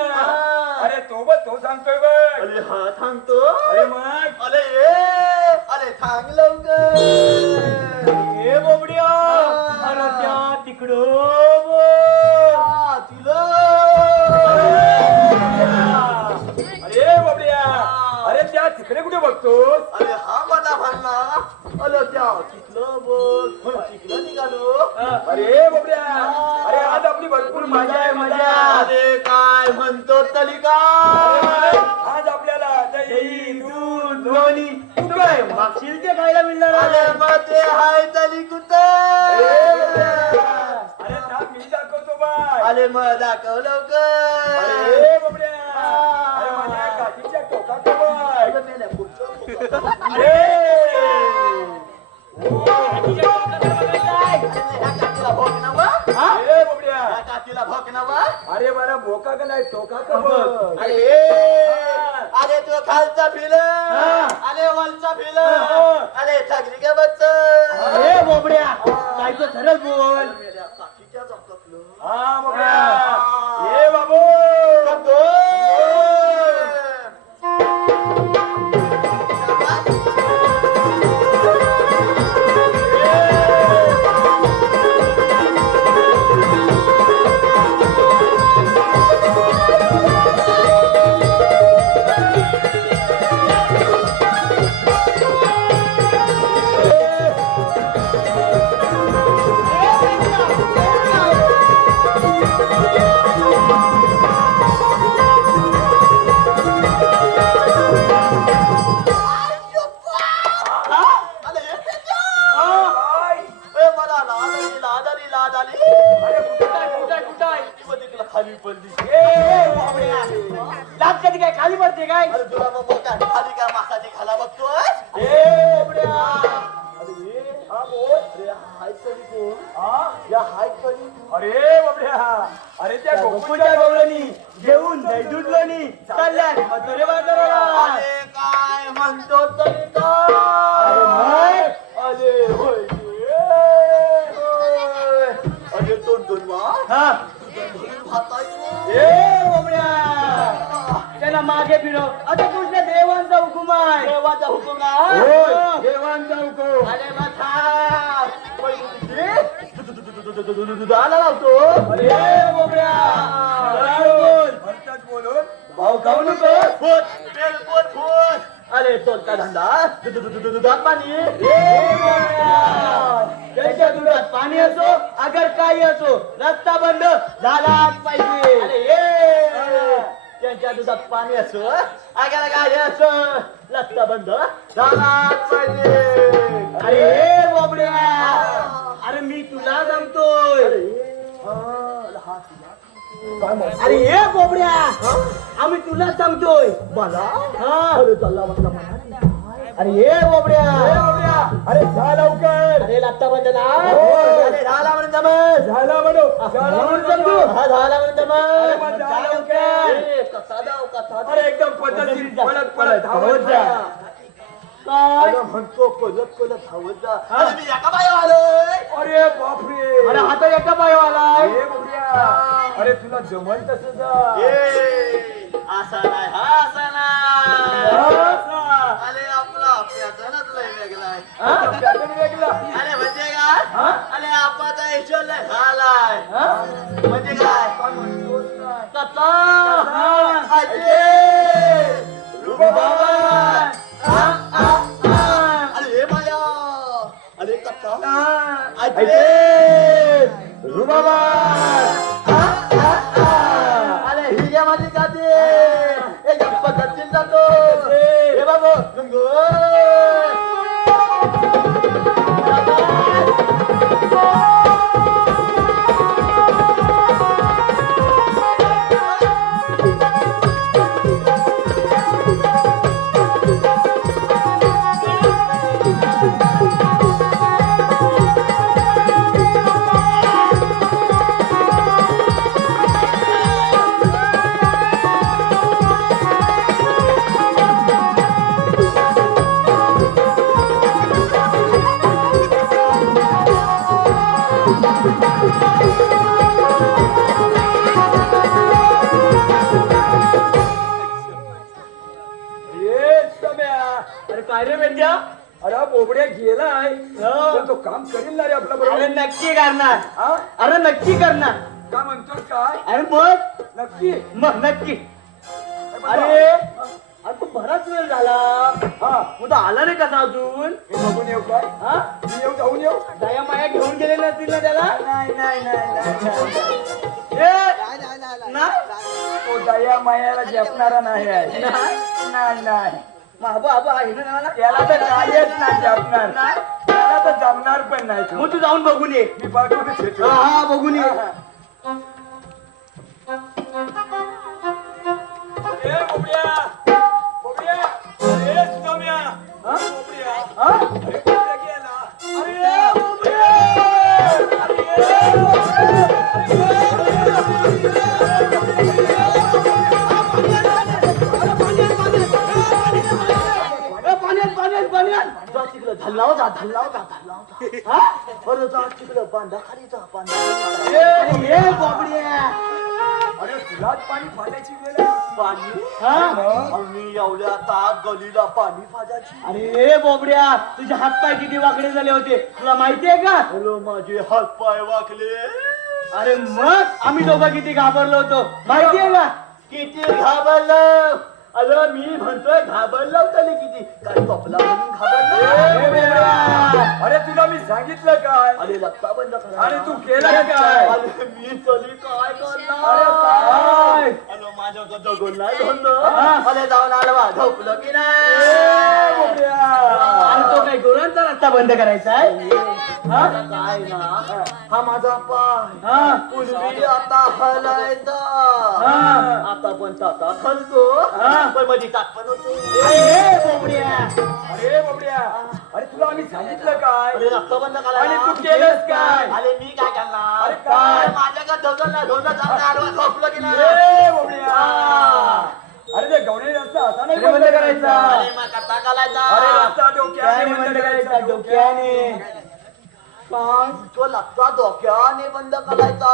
अरे तो सांगतोय बघ. अरे हा थांबतो अरे मग अरे ये अरे थांब लवकर हे बोबड्या अरे त्या तिकडं बघ. तुला अरे बाबड्या, अरे त्या तिकडे कुठे बघतोस? अरे हा मला म्हणला अरे त्या तिथलं बघ म्हणून तिकडं निघालो अरे बाबड्या, अरे आज आपली भरपूर मजा आहे मजा. अरे काय म्हणतो तरी का आज आपल्याला दही दूध लोणी तू काय मागशील ते खायला मिळणार अरे मग ते हाय तरी कुठं अरे थांब मी दाखवतो बाय. अरे मग दाखव लवकर अरे बाबड्या, अरे माझ्या काठीच्या टोकाचं बाय. अरे अरे बाबड्या, काकीला भोक नवा अरे मला भोका का नाही टोका का बघ. अरे तो खालचा फिल अरे वरचा फिल अरे थगरी का बच्च अरे बोबड्या काय तो सरळ बोल. काकीच्या जमतलं हा बाबड्या, ये बाबू. खाली पडली लाभ कधी काय खाली पडते काय. अरे तुला मग काय खाली काय मासाची खाला बघतोय अरे बाबड्या, अरे त्या गोकुळच्या गवळणी घेऊन दही दूध लोणी चालल्या मथुरे बाजाराला. अरे काय म्हणतो तरी का अरे होय. अरे दोन दोन वा हा ए त्याला मागे फिरव. आता कृष्ण देवांचा हुकुम आहे. देवाचा हुकुम होय, देवांचा हुकूम. अरे दुधाला लावतो अरे बोबड्या भलतंच बोलून भाऊ खाऊ नको. अरे चोलता धंदा दुधात पाणी त्याच्या दुधात पाणी असो अगर काही असो रस्ता बंद झालाच पाहिजे. त्यांच्या दुधात पाणी असो अगर काय असो रस्ता बंद झालाच पाहिजे अरे बोबड्या अरे मी तुला सांगतोय. अरे हे बोबड्या आम्ही तुला सांगतोय. मला हा अरे चालला म्हटला मला अरे हे बोबड्या अरे जा लवकर. अरे लात्ता बंद ना. अरे झाला म्हणून जमत झाला म्हणू, झाला म्हणून समजू. हा झाला म्हणून अरे मग जमत जा लवकर. कसा दाव कसा अरे एकदम पद्धतशीर पळत पळत धावत जा. काय म्हणतो पलत पलत धावत जा अरे मी एका बाया आलोय अरे बापरे. अरे हातात एका पाय आलाय. अरे बाबड्या, अरे तुला जमल तसं जा. असा नाही हा असा नाही अरे आपला प्यातनच लय वेगलाय पॅटर्न वेगळा. अरे म्हणजे काय अरे आपाचा हिशोब लय झालाय म्हणजे काय कथा अरे हे माया अरे कथा अरे हिऱ्या माझी गादी हे गप्पा करतील जातो हे बाबू गंगो संध्या अरे बोबड्या गेलाय पण तो काम करील ना रे आपल्या अरे बरोबर नक्की करणार हा? अरे नक्की करणार काय म्हणतोस काय अरे मग नक्की मग नक्की अरे अरे अरे तू बराच वेळ झाला हा तू तर आला नाही कसा अजून हे बघून येऊ काय हा मी येऊ जाऊन येऊ दया माया घेऊन गेले नसतील ना त्याला नाही नाही नाही तो दया मायाला जपणारा नाही आहे नाही नाही आबा आबा आहे ना त्याला? त्याला तर कायच नाही जपणार त्याला तर जमणार पण नाही तो. मग तू जाऊन बघून ये मी पाठवूनच येतो. हा हा बघून ये ए बोबड्या बोबड्या ए सुदाम्या बोबड्या हा? अरे बोबड्या गेला अरे बोबड्या! पाण्यात जा तिकडं धल्लाव जा हा बरं जा तिकडं बांधा खाली जा बांधा ये बाबड्या अरे तुलाच पाणी फाटायची वेळ आहे. पाणी हा मी एवढ्या ताक गलीला पाणी फाजायची अरे बोबड्या तुझे हातपाय किती वाकडे झाले होते तुला माहितीये का हॅलो माझे हातपाय वाकले अरे मग आम्ही दोघं किती घाबरलो होतो माहितीये का किती घाबरलो अरे मी म्हणतोय घाबरलो होतं किती काय टोपला म्हणून घाबरलो अरे तुला मी सांगितलं काय अरे लपता बंद करा आणि तू केलं काय अरे मी चली काय करणार अरे काय? अरे माझ्या दगड नाही धरलं अरे जाऊन आलो बा झोपलो की नाही बोबड्या. आणि तो काय गुरांचा रस्ता बंद करायचा आहे हा? काय ना हा माझा पाय पूर्वी आता हलायचा आता पण ताता हलतो पण मध्ये ताट पण होतो अरे बोबड्या अरे तुला आम्ही सांगितलं काय अरे रक्त बंद करा आणि तू केलंस काय? अरे मी काय करणार अरे काय? माझ्या ढोलला चालणार आडवा झोपलो की नाही ए बोबड्या अरे ते गवणे रस्ता असा नाही बंद करायचा अरे मग कथा घालायचा अरे रस्ता डोक्याने बंद करायचा डोक्याने तो लागता डोक्याने बंद करायचा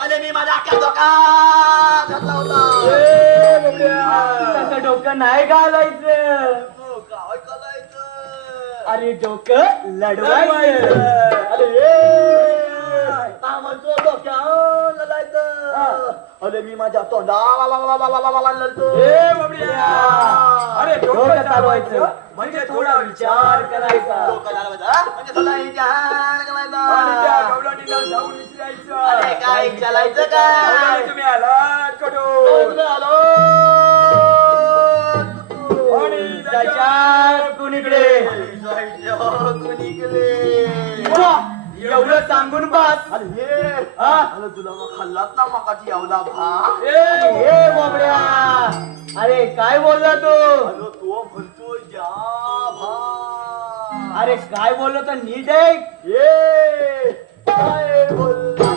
अरे मी माझा अख्या डोका घातला होता ए बोबड्या तसं डोकं नाही घालायचं काय करायचं अरे डोकं लढवायचं अरे म्हणतो डोक्यावर लढायचं अरे मी माझ्या तोंडाला लढतो ए बोबड्या अरे डोकं डोकं चालवायचं चालवायचं म्हणजे थोडा विचार करायचा डोकं चालवायचं म्हणजे थोडा विचार करायचा आणि त्या गवळणीला जाऊन विचारायचं अरे काय चालायचं काय गवळणी तुम्ही आलात कडून आणि त्याच्या कुणीकडे एवढं सांगून बस अरे तुला मग खाल्लात ना मकाची एवढा भा ए बाबड्या अरे काय बोलला तो अरे तो म्हणतो या भा अरे काय बोललो तर नीट ऐक काय बोलला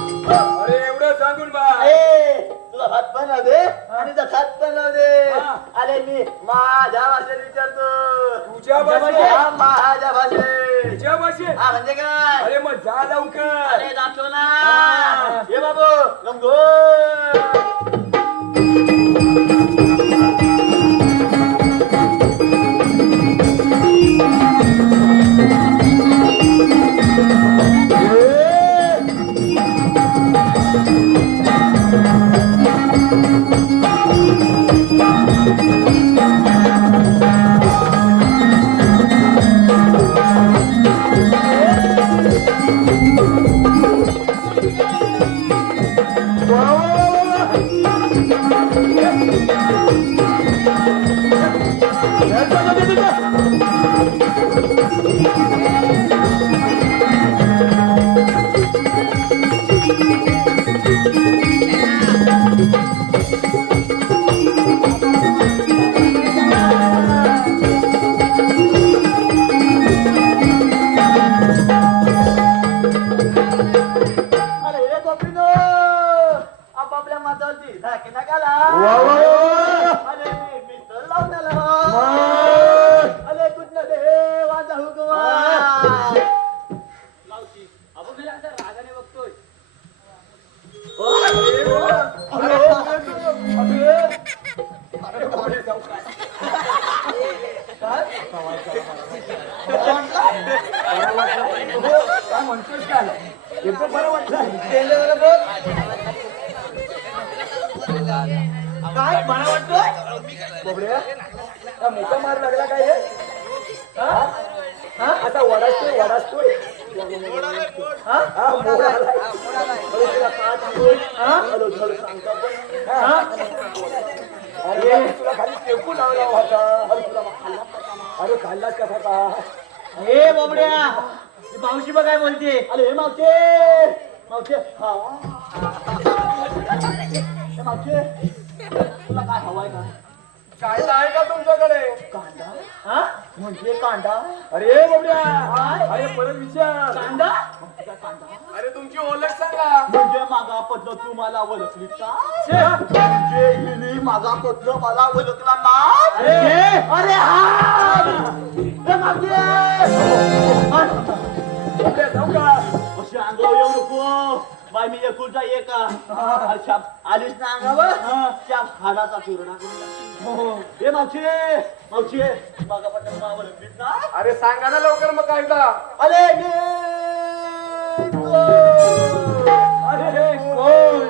अरे एवढं सांगून बस तुला हात पण दे आणि हात पण दे हा. अरे मी माझ्या भाषेत विचारतो तुझ्या भाषेत? हा, माझ्या भाषेत तुझ्या भाषेत हा म्हणजे काय अरे मग जा लवकर अरे जातो ना हा. ये बाबू गंगो अरे रे गोपीनो आपापल्या मातावरती धाकिना घाला अरे मी तर लावून आलो अरे कुठलं देवाचा हुकमा रागाने बघतोय अरे बापरे, जाऊ काय? काय मला वाटतोय बोबड्या हा मोठा मार लागला काय रे हा हा आता वडासतोय हा हा मोड आलाय. अरे तुला का सांगतोय? हा? अरे तुला खाली टेपू लावला होता. अरे तुला अरे खाल्लास कसा का ए बाबड्या ती मावशी बघ काय बोलते. अरे मावशे हा मावशे तुला काय हवाय का कांदा आहे का तुमच्याकडे कांदा हा म्हणजे कांदा अरे बाबड्या अरे परत विचार कांदा अरे तुमची ओळख सांगा म्हणजे मागा पडलं तू मला ओळखली का म्हणजे हिने मागा पडलं मला ओळखला ना अरे अशी अंगावर येऊ नको बाय मी एकुलता एक आलीस ना अंगावर त्या हाडाचा चुरणा हे मावशी मागा पडलं मला ओळखलीस ना अरे सांगा ना लवकर मग काय अरे अरे कोण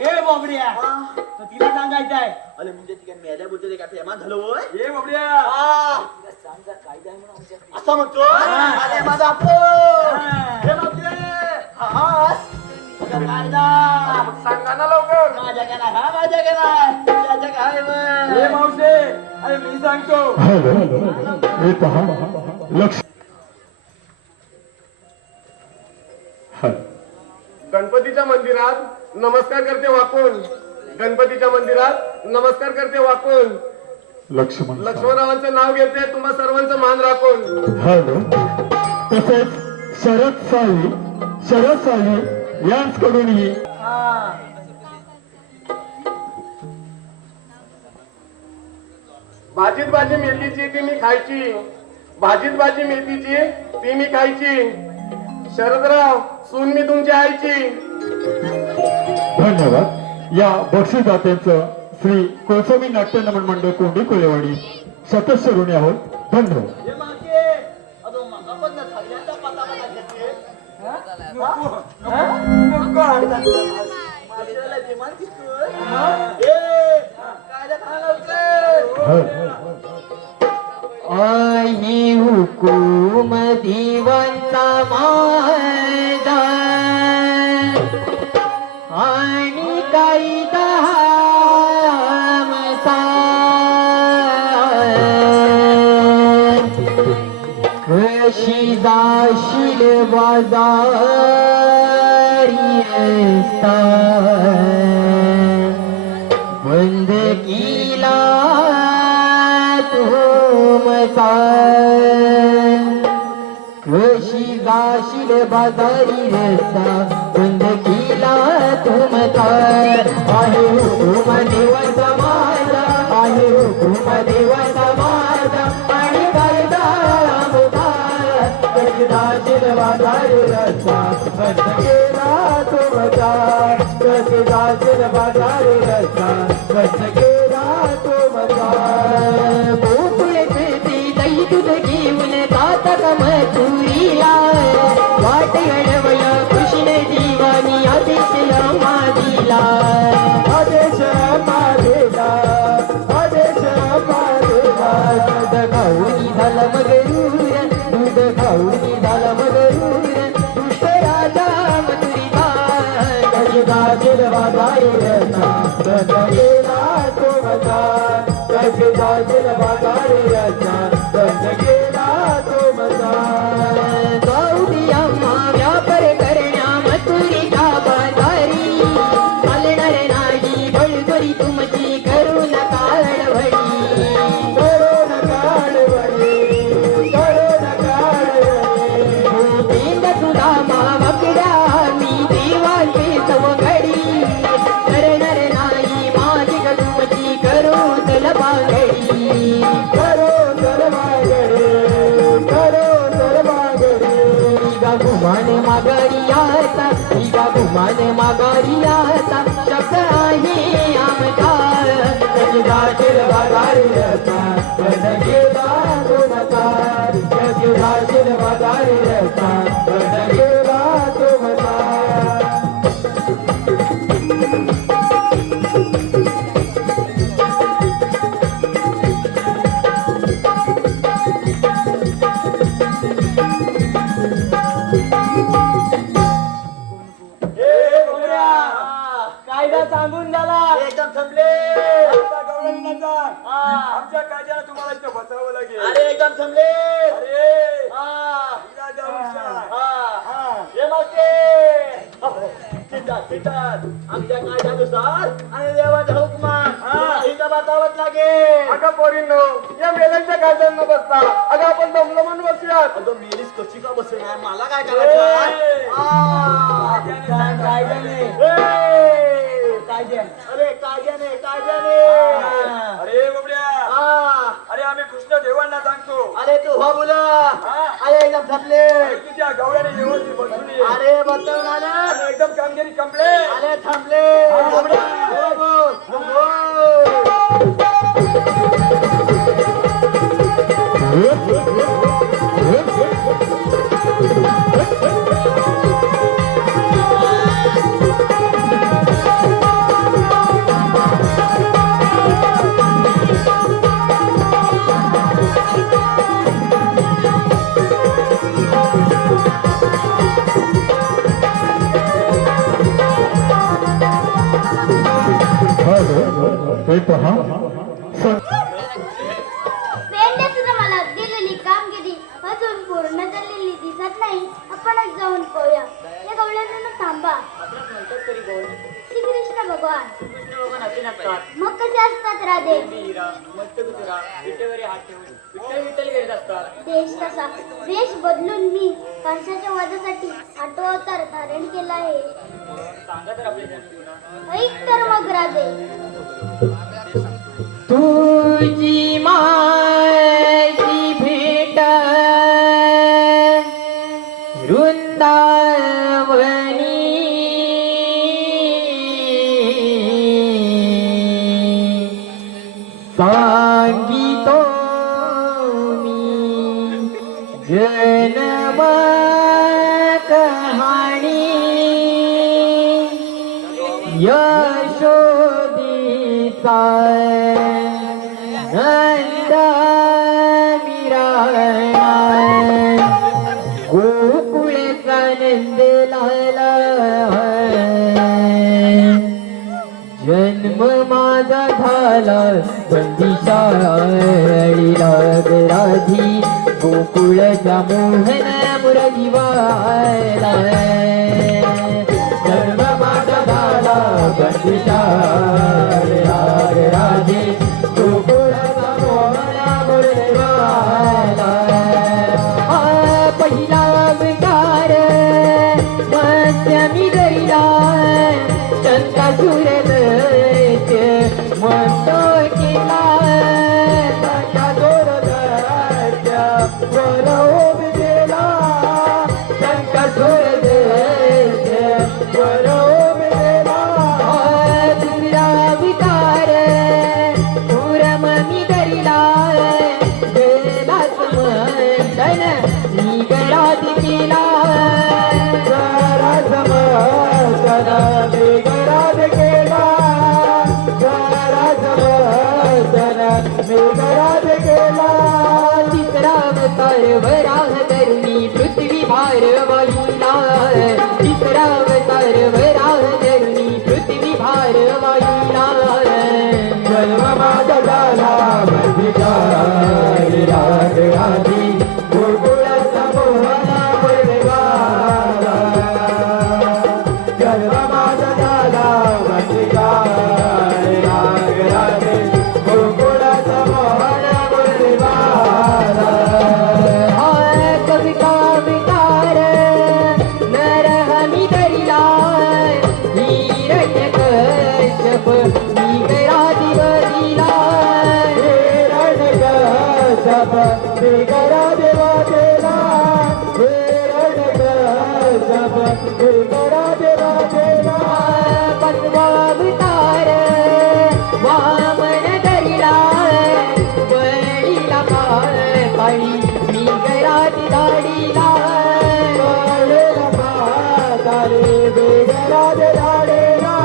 ए बाबड्या तर तिला सांगायचं आहे. अरे म्हणजे ती काय मेल्या बोलते काय प्रेमात झालं होय. ये बाबड्या असं म्हणतो अरे माझा सांगा ना लवकर माझ्या का नाही हा माझ्या का नाही त्याच्या काय हे मावशे अरे मी सांगतो हे पहा लक्ष गणपतीच्या मंदिरात नमस्कार करते वाकून गणपतीच्या मंदिरात नमस्कार करते वाकून लक्ष्मणरावांचं नाव घेते तुम्हा सर्वांचं मान राखून हॅलो तसेच शरद साली यांकडूनही भाजीत भाजी मेथीची ती मी खायची भाजीत भाजी मेथीची ती मी खायची शरदराव सून मी तुमची आईची धन्यवाद. या बक्षीसदात्यांचं श्री कोळसमी नाट्य नमन मंडळ कोंडी कोलेवाडी सदस्य ऋणी आहोत. धन्यवाद. हे मागे अगं मग आपण ना सगळ्यांचा पत्ता मला घेतले आई हुकुम दिवंता माझा आणि कायदा आमचा कशी जाशील बाजारी असता बंद केला तुमचा कशी जाशील बाजारी रस्ता बंद केला तुमचा आहे हुकुम देवाचा माझा आहे हुकुम देवाचा माझा आणि कायदा आमचा कशी जाशील बाजारी रस्ता बंद केला तुमचा कशी जाशील बाजारी रस्ता बंद केला तुमचा दूध घेऊन जातात मथुरीला वाट अडवया कृष्ण जीवानी आदेश मादिला आदेश मादिला आदेश मादिला दूध खाऊन झाला मगरूर दूध खाऊन झाला मगरूर दुष्ट राजा मथुरीला कशी जाशील बाजारी रस्ता बंद केला तुमचा कशी जाशील बाजारी रस्ता बंद केला तुमचा गौरिया व्यापार करण्या मथुरीच्या बाजारी चालणार नाही बळजोरी तुमची करू नका अडवडी करू नका अडवडी करू नका अडवडी गोविंद तुला मावकड्या मी देवाचे सवघडी करणार नाही माझी तुमची करू चल बांगडी करू चल गुमान मागारियाचा गुमान मागारियाचा शब्द आहे आमचा कशी जाशील बाजारीचा बंद केला तुमचा कशी जाशील बाजारीचा बंद केला तुमचा एकदम थांबले. आता गवळणीला जा. आमच्या कायद्याला तुम्हाला इथं बसावं लागेल. अरे एकदम थांबले. अरे हा. इला जा हुशार. हा. हे मागते. चितात आमच्या कायद्यानुसार आणि देवाच्या हुकमात इथं बसावंच लागेल. अगं पोरींनो, या मेल्यांच्या कायद्यांना बसता. अगं आपण दमलं म्हणून बसूयात. अगं मेलीस कशी का बसणार? मला काय करायचं? अरे कायद्याने अरे बाबड्या, अरे आम्ही कृष्ण देवांना सांगतो. अरे तू हो बोला. अरे एकदम थांबले. तुझ्या गवळ्याने व्यवस्थित बसून ये. अरे बसवून आलं. आणि एकदम कामगिरी कंप्लेट. अरे थांबले. हो बोल. हो बोल. हे पहा पेंड्या सुद्धा मला दिलेली कामगिरी अजून पूर्ण झालेली दिसत नाही. आपणच जाऊन पाहूया. या गवळ्यांना थांबा. श्रीकृष्ण भगवान मग कसे असतात राधे? देश कसा वेश बदलून मी कंसाच्या वधासाठी 8 अवतार धारण केला आहे. ऐक तर मग राधे. तुझी माझी भेट वृंदावनी सांगितो मी जन्म कहाणी यशोदीचा नंद मिराणा गोकुळचा नंद लाला जन्म माझा झाला बंदिशाळीला राधी गोकुळचा मोहन मुरली वाला जन्म माझा झाला बंदिशाळीला राधी गोकुळचा मोहन मुरली वाला पहिला अवतार मत्स्यमी गरिला शंकासुर मस्तो केला त्याच्या जोरदाच्या बरोब गेला शंकासुर बरोब गेला दुसरा विकार पुरममी गरिला गेलाच मंडन मी गराज केला गराज सदा गराज केला तिसरा अवतार वराह धरुणी पृथ्वी भार वायुला तिसरा अवतार वराह धरुणी पृथ्वी भार वायुला जन्म माझा झाला राधी गोकुळाचा मोहना मुरलीवाला जन्म माझा झाला राधी गोकुळाचा मोहना मुरलीवाला कविता विकार नरहमी धरिला हिरण्यकश्यप मी गया दिवसीला हिरण्यकश्यप मी गया देवादेला हिरण्यकश्यप मी गया देवादेला पंचवा अवतार वामन धरिला वडीला पाळी मी गराती दाडीला वडीला पाळी बेगरात दाडीला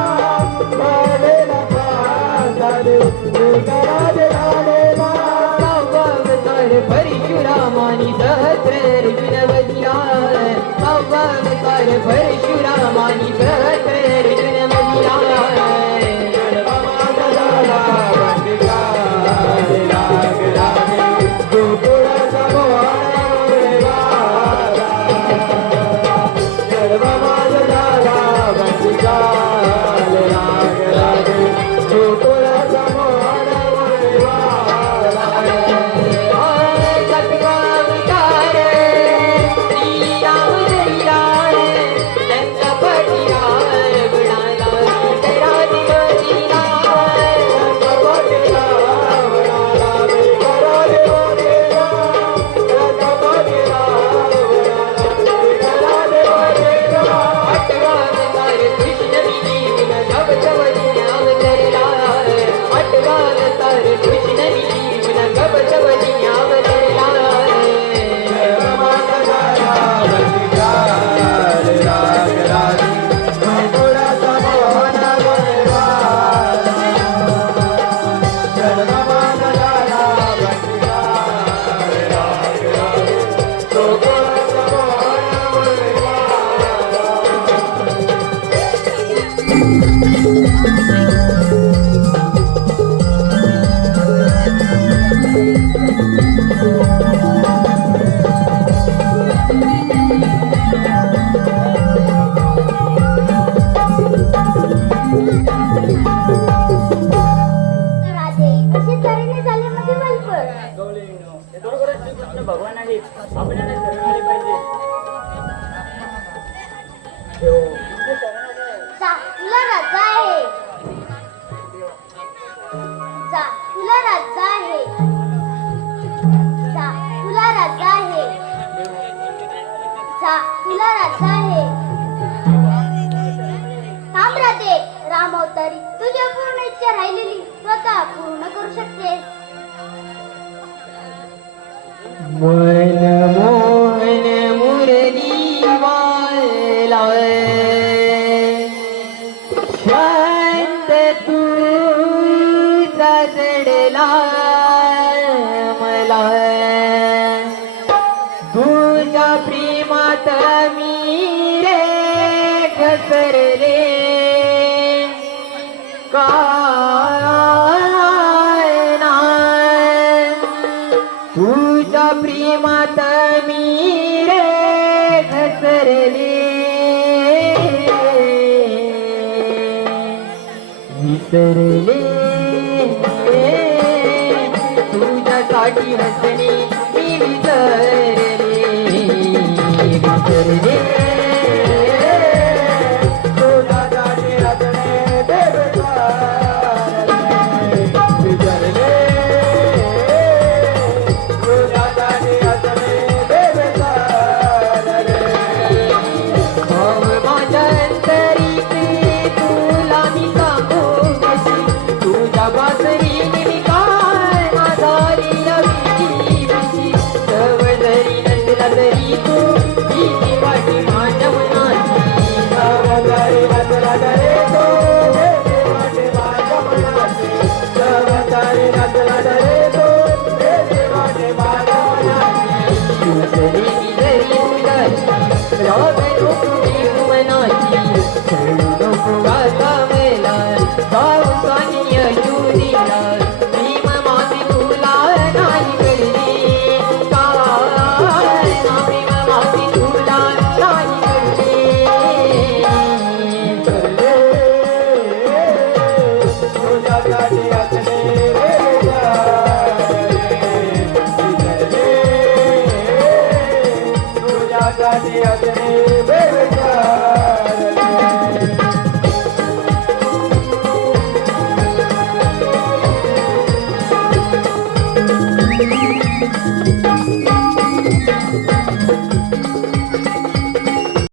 वडीला पाळी बेगरात दाडीला अवतार परशुरामानी सहस्र अर्जुन वदिला अवतार परशुरामानी सहस्र अर्जुन वदिला जो भगवान आहे आपल्याला शरण आले पाहिजे. जा तुला राजा आहे. जा तुला राजा आहे. जा तुला राजा आहे. जा तुला राजा आहे. थांब राधे, राम अवतारी तुझी पूर्ण इच्छा राहिलेली स्वतः पूर्ण करू शकतेस. मन मोहन मुरली वाला शांत तुझा जडला मला तुझ्या प्रेमात मी रे घसरले काय नाही तुझ्या प्रेमात मी रे घसरले विसरले तुझ्यासाठी हसणे मी विसरले विसरले तुझ्यासाठी हसणे तुला मी सांगू कशी तुझ्या बाजरी